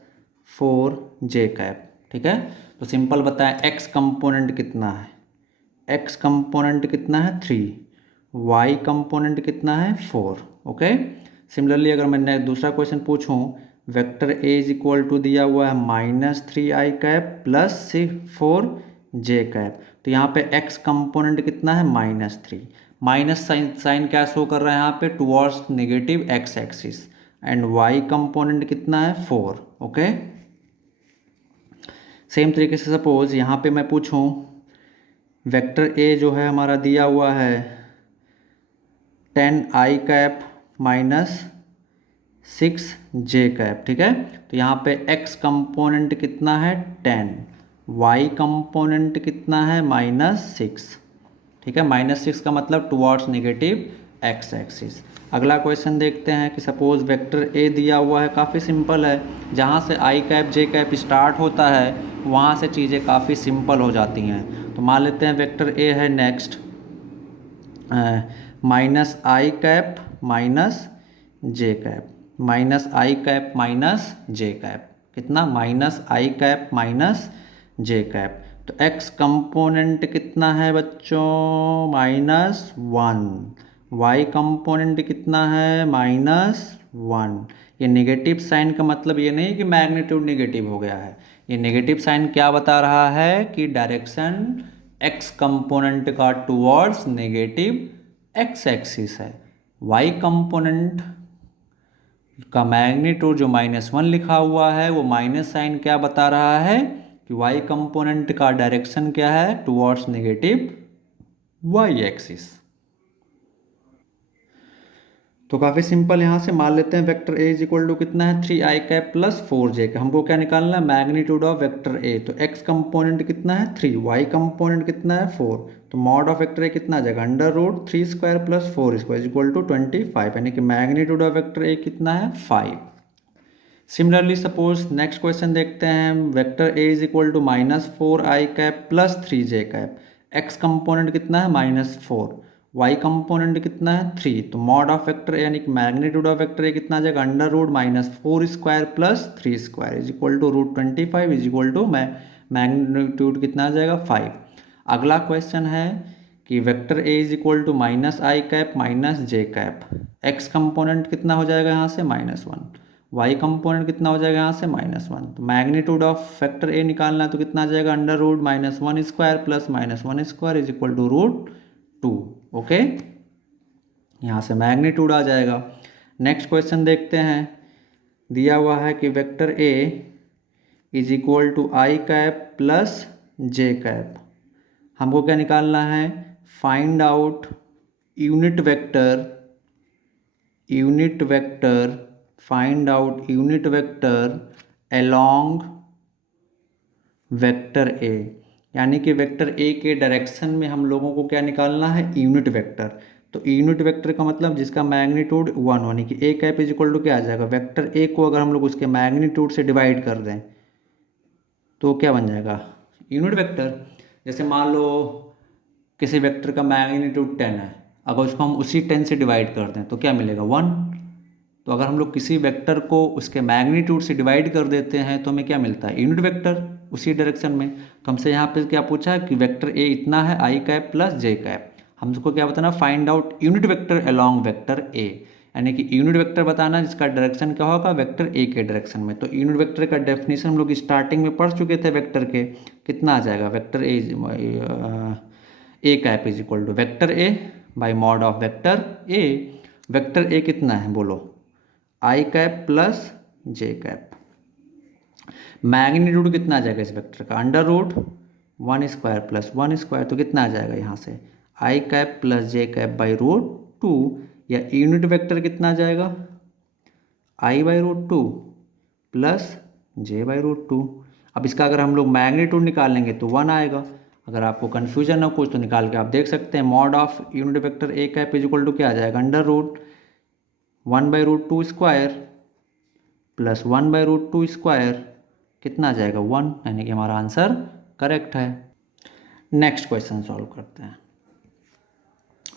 4j cap, ठीक है। तो सिंपल बताएं, x कंपोनेंट कितना है, x कंपोनेंट कितना है 3, y कंपोनेंट कितना है 4। ओके, सिमिलरली अगर मैं दूसरा क्वेश्चन पूछूं, vector a is equal to दिया हुआ है -3i cap plus 4j cap, तो यहाँ पे x कंपोनेंट कितना है -3, माइनस साइन क्या शो कर रहा है यहाँ पे, towards negative x axis, and y component कितना है 4। ओके, सेम तरीके से सपोज यहाँ पे मैं पूछूं, वेक्टर a जो है हमारा दिया हुआ है 10i cap minus 6j cap, ठीक है, तो यहाँ पे x कंपोनेंट कितना है 10, y कंपोनेंट कितना है -6, ठीक है, -6 का मतलब टुवर्ड्स नेगेटिव एक्स एक्सिस। अगला क्वेश्चन देखते हैं कि सपोज वेक्टर ए दिया हुआ है, काफ़ी सिंपल है, जहाँ से I cap j cap start होता है वहाँ से चीज़ें काफ़ी सिंपल हो जाती हैं। तो मान लेते हैं वेक्टर ए है next -i cap minus j cap, -i cap minus j cap, कितना, -i cap minus j cap. तो x कंपोनेंट कितना है बच्चों, -1, y कंपोनेंट कितना है -1। ये नेगेटिव साइन का मतलब ये नहीं कि मैग्नीट्यूड नेगेटिव हो गया है, ये नेगेटिव साइन क्या बता रहा है कि डायरेक्शन x कंपोनेंट का टुवर्ड्स नेगेटिव x एक्सिस है। y कंपोनेंट का मैग्नीट्यूड जो -1 लिखा हुआ है, वो माइनस साइन क्या बता रहा है कि y कंपोनेंट का डायरेक्शन क्या है, टुवर्ड्स नेगेटिव y एक्सिस। तो काफ़ी सिंपल, यहाँ से मान लेते हैं vector a is equal to कितना है 3i कैप प्लस 4j का, हमको क्या निकालना है, मैग्नीट्यूड ऑफ वेक्टर a। तो x कंपोनेंट कितना है 3, y कंपोनेंट कितना है 4, तो मॉड ऑफ वेक्टर a कितना आ जाएगा, under root 3 square plus 4 square equal to 25, यानी कि मैग्नीट्यूड ऑफ वेक्टर a कितना है 5। सिमिलरली सपोज नेक्स्ट क्वेश्चन देखते हैं, vector a is equal to -4i cap plus 3j cap, x component कितना है -4, y कंपोनेंट कितना है 3, तो मॉड ऑफ वेक्टर a यानी कि मैग्नीट्यूड ऑफ वेक्टर a कितना आ जाएगा, under root -4 square plus 3 square is equal to √25 is equal to magnitude कितना आ जाएगा 5। अगला क्वेश्चन है कि vector a is equal to -i cap minus j cap, x component कितना हो जाएगा यहाँ से -1, वाई कंपोनेंट कितना हो जाएगा यहाँ से -1। तो मैग्नीट्यूड ऑफ वेक्टर ए निकालना है तो कितना आ जाएगा √-1² plus -1² is equal to √2। Okay, यहाँ से मैग्नीट्यूड आ जाएगा। नेक्स्ट क्वेश्चन देखते हैं। दिया हुआ है कि vector A is equal to i cap plus J cap. हमको क्या निकालना है? Find out unit vector find out unit vector along vector a, यानी कि वेक्टर ए के डायरेक्शन में हम लोगों को क्या निकालना है? Unit vector. तो यूनिट वेक्टर का मतलब जिसका मैग्नीट्यूड 1 यानी कि ए कैप इज इक्वल टू क्या आ जाएगा? वेक्टर ए को अगर हम लोग उसके मैग्नीट्यूड से डिवाइड कर दें तो क्या बन जाएगा? Unit vector. जैसे मान लो किसी वेक्टर का मैग्नीट्यूड 10 है, अगर उसको हम उसी 10 से डिवाइड कर दें तो क्या मिलेगा? 1। तो अगर हम लोग किसी वेक्टर को उसके मैग्नीट्यूड से डिवाइड कर देते हैं तो हमें क्या मिलता है? यूनिट वेक्टर उसी डायरेक्शन में। तो हमसे यहाँ पे क्या पूछा है कि वेक्टर ए इतना है आई कैप प्लस जे कैप। हमको क्या बताना? Find out unit vector along vector a, यानी कि यूनिट वेक्टर बताना जिसका डायरेक्शन क्या होगा? वेक्टर ए के डायरेक्शन में। तो यूनिट वेक्टर का डेफिनेशन हम लोग स्टार्टिंग में पढ़ चुके थे वेक्टर के। कितना आ जाएगा? Vector a cap is equal to vector a by mod of vector a. Vector a कितना है बोलो? I cap plus J cap. Magnitude कितना आ जाएगा इस वेक्टर का? √1² प्लस 1² तो कितना आ जाएगा यहाँ से? I cap plus J cap by √2, या यूनिट वेक्टर कितना आ जाएगा? I by √2 plus J by √2। अब इसका अगर हम लोग मैग्नीट्यूड निकालेंगे तो 1 आएगा। अगर आपको कन्फ्यूजन हो कुछ तो निकाल के आप देख सकते हैं। Mod of unit vector a cap is equal to क्या आ जाएगा? √1/√2² प्लस 1/√2² कितना आ जाएगा? 1, यानी कि हमारा आंसर करेक्ट है। नेक्स्ट क्वेश्चन सॉल्व करते हैं।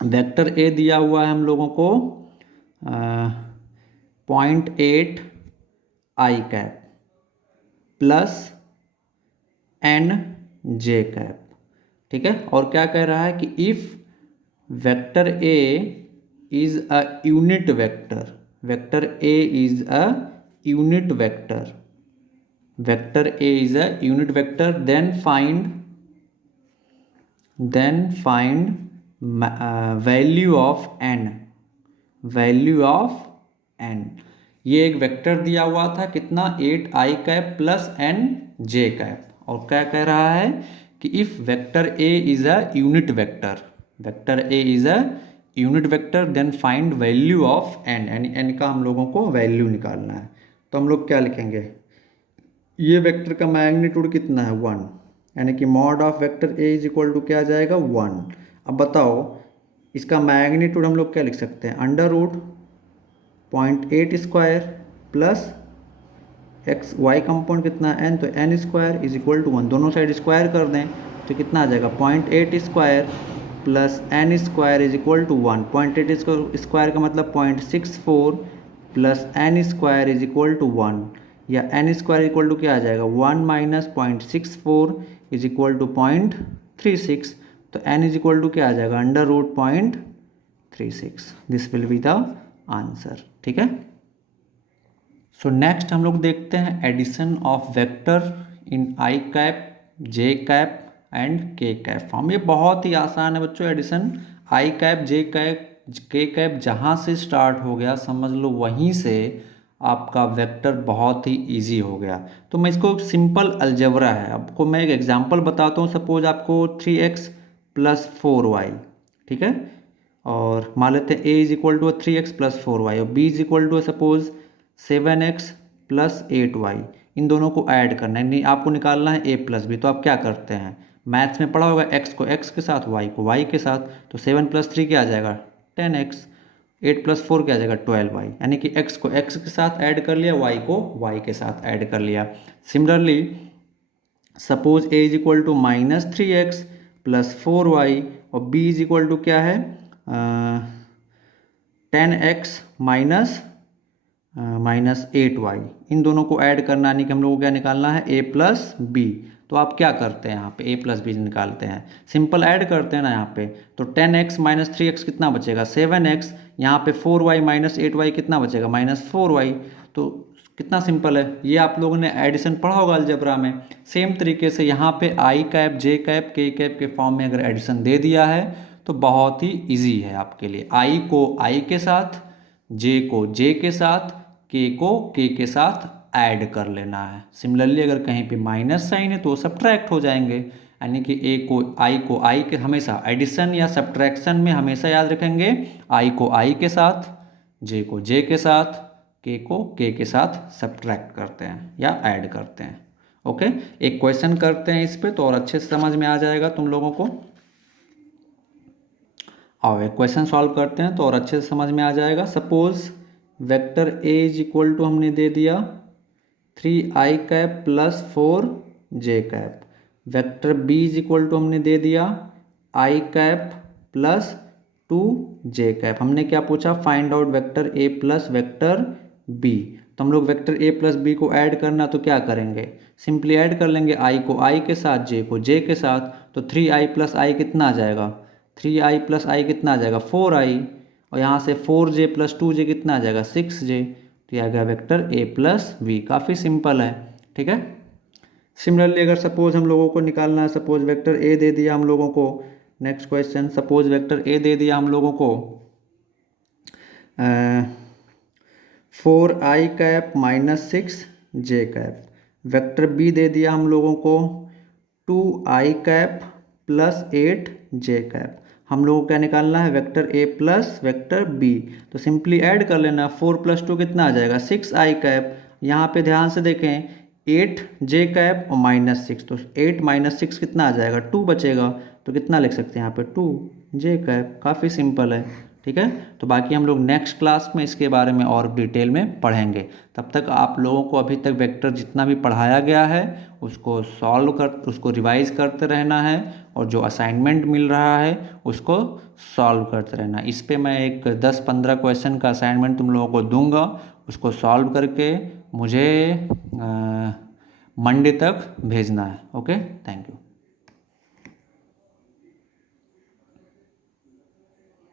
वेक्टर ए दिया हुआ है हम लोगों को 0.8 i cap plus n j cap, ठीक है। और क्या कह रहा है कि if vector A is a unit vector, vector A is a unit vector, vector A is a unit vector, then find value of n, value of n। ये एक वेक्टर दिया हुआ था कितना? 8 i cap plus n j cap. और क्या कह रहा है कि if vector A is a unit vector, vector A is a unit vector, then find value of n, यानी n का हम लोगों को वैल्यू निकालना है। तो हम लोग क्या लिखेंगे? ये वेक्टर का मैग्नीट्यूड कितना है? 1, यानी कि mod of vector A is equal to क्या आ जाएगा? 1। अब बताओ इसका मैग्नीट्यूड हम लोग क्या लिख सकते हैं? √0.8² प्लस एक्स वाई कंपाउंड कितना है? n, तो n² इज इक्वल टू 1। दोनों साइड स्क्वायर कर दें तो कितना आ जाएगा? 0.8² plus n² is equal to 1। 0.8² का मतलब 0.64 plus n² is equal to 1, या n² इक्वल टू क्या आ जाएगा? 1 माइनस 0.64 इज इक्वल टू 0.36। तो n इज इक्वल टू क्या आ जाएगा? √0.36। This will be the answer, ठीक है। सो नेक्स्ट हम लोग देखते हैं addition of vector in i cap, j cap and k cap form. ये बहुत ही आसान है बच्चों addition. I cap, j cap, k cap जहाँ से स्टार्ट हो गया समझ लो वहीं से आपका वेक्टर बहुत ही इजी हो गया। तो मैं इसको सिंपल अलजेब्रा है, आपको मैं एक एग्जांपल बताता हूँ। सपोज आपको 3x प्लस 4y, ठीक है, और मान लेते हैं a is equal to 3x plus 4y और b is equal to suppose 7x plus 8y। इन दोनों को ऐड करना है, नहीं आपको निकालना है a प्लस b। तो आप क्या करते हैं? मैथ्स में पढ़ा होगा x को x के साथ, y को y के साथ। तो 7 प्लस 3 क्या आ जाएगा? 10x। 8 प्लस 4 क्या आ जाएगा? 12y। यानी कि x को x के साथ ऐड कर लिया, y को y के साथ ऐड कर लिया। Similarly suppose a is equal to -3x plus 4y और b इज इक्वल टू क्या है? 10x minus 8y। इन दोनों को ऐड करना, यानी कि हम लोग को क्या निकालना है? a plus b. तो आप क्या करते हैं यहाँ पे? a प्लस बी निकालते हैं, सिंपल ऐड करते हैं ना यहाँ पे। तो 10x माइनस 3x कितना बचेगा? 7x। यहाँ पे 4y माइनस 8y कितना बचेगा? -4y। तो कितना सिंपल है। ये आप लोगों ने एडिशन पढ़ा होगा अलजेब्रा में। सेम तरीके से यहाँ पे आई cap j cap k cap के फॉर्म में अगर एडिशन दे दिया है तो बहुत ही इजी है आपके लिए। आई को आई के साथ, जे को जे के साथ, के को के के साथ ऐड कर लेना है। सिमिलरली अगर कहीं पे माइनस साइन है तो वो सब्ट्रैक्ट हो जाएंगे, यानी कि ए को आई के, हमेशा एडिशन या सब्ट्रैक्शन में हमेशा याद रखेंगे आई को आई के साथ, जे को जे के साथ, के को के साथ सब्ट्रैक्ट करते हैं या ऐड करते हैं। ओके, एक क्वेश्चन करते हैं इस पे तो और अच्छे से समझ में आ जाएगा तुम लोगों को। आओ एक क्वेश्चन सॉल्व करते हैं तो और अच्छे से समझ में आ जाएगा। Suppose vector A is equal to हमने दे दिया 3i cap plus 4j cap. Vector b is equal to हमने दे दिया i cap plus 2j cap. हमने क्या पूछा, find out vector a plus vector b. तो हम लोग वेक्टर ए प्लस बी को ऐड करना तो क्या करेंगे, सिंपली ऐड कर लेंगे i को i के साथ, j को j के साथ। तो 3i प्लस i कितना आ जाएगा, 3i प्लस i कितना आ जाएगा 4i, और यहाँ से 4j प्लस 2j कितना आ जाएगा 6j। तो यह आ गया वेक्टर ए प्लस बी। काफ़ी सिंपल है, ठीक है। सिमिलरली अगर सपोज हम लोगों को निकालना है, सपोज वेक्टर ए दे दिया हम लोगों को, next question, suppose vector A दे दिया हम लोगों को 4i cap minus 6j cap. Vector B दे दिया हम लोगों को 2i cap plus 8j cap. हम लोगों को क्या निकालना है, vector a plus vector b. तो सिंपली ऐड कर लेना, 4 + 2 कितना आ जाएगा 6i कैप। यहाँ पे ध्यान से देखें 8j कैप और -6, तो 8 - 6 कितना आ जाएगा 2 बचेगा। तो कितना लिख सकते हैं यहाँ पे 2j कैप। काफ़ी सिंपल है, ठीक है। तो बाकी हम लोग नेक्स्ट क्लास में इसके बारे में और डिटेल में पढ़ेंगे। तब तक आप लोगों को अभी तक वेक्टर जितना भी पढ़ाया गया है उसको रिवाइज करते रहना है, और जो असाइनमेंट मिल रहा है उसको सॉल्व करते रहना। इस पे मैं एक 10-15 क्वेश्चन का असाइनमेंट तुम लोगों को दूंगा, उसको सॉल्व करके मुझे मंडे तक भेजना है। Okay, thank you.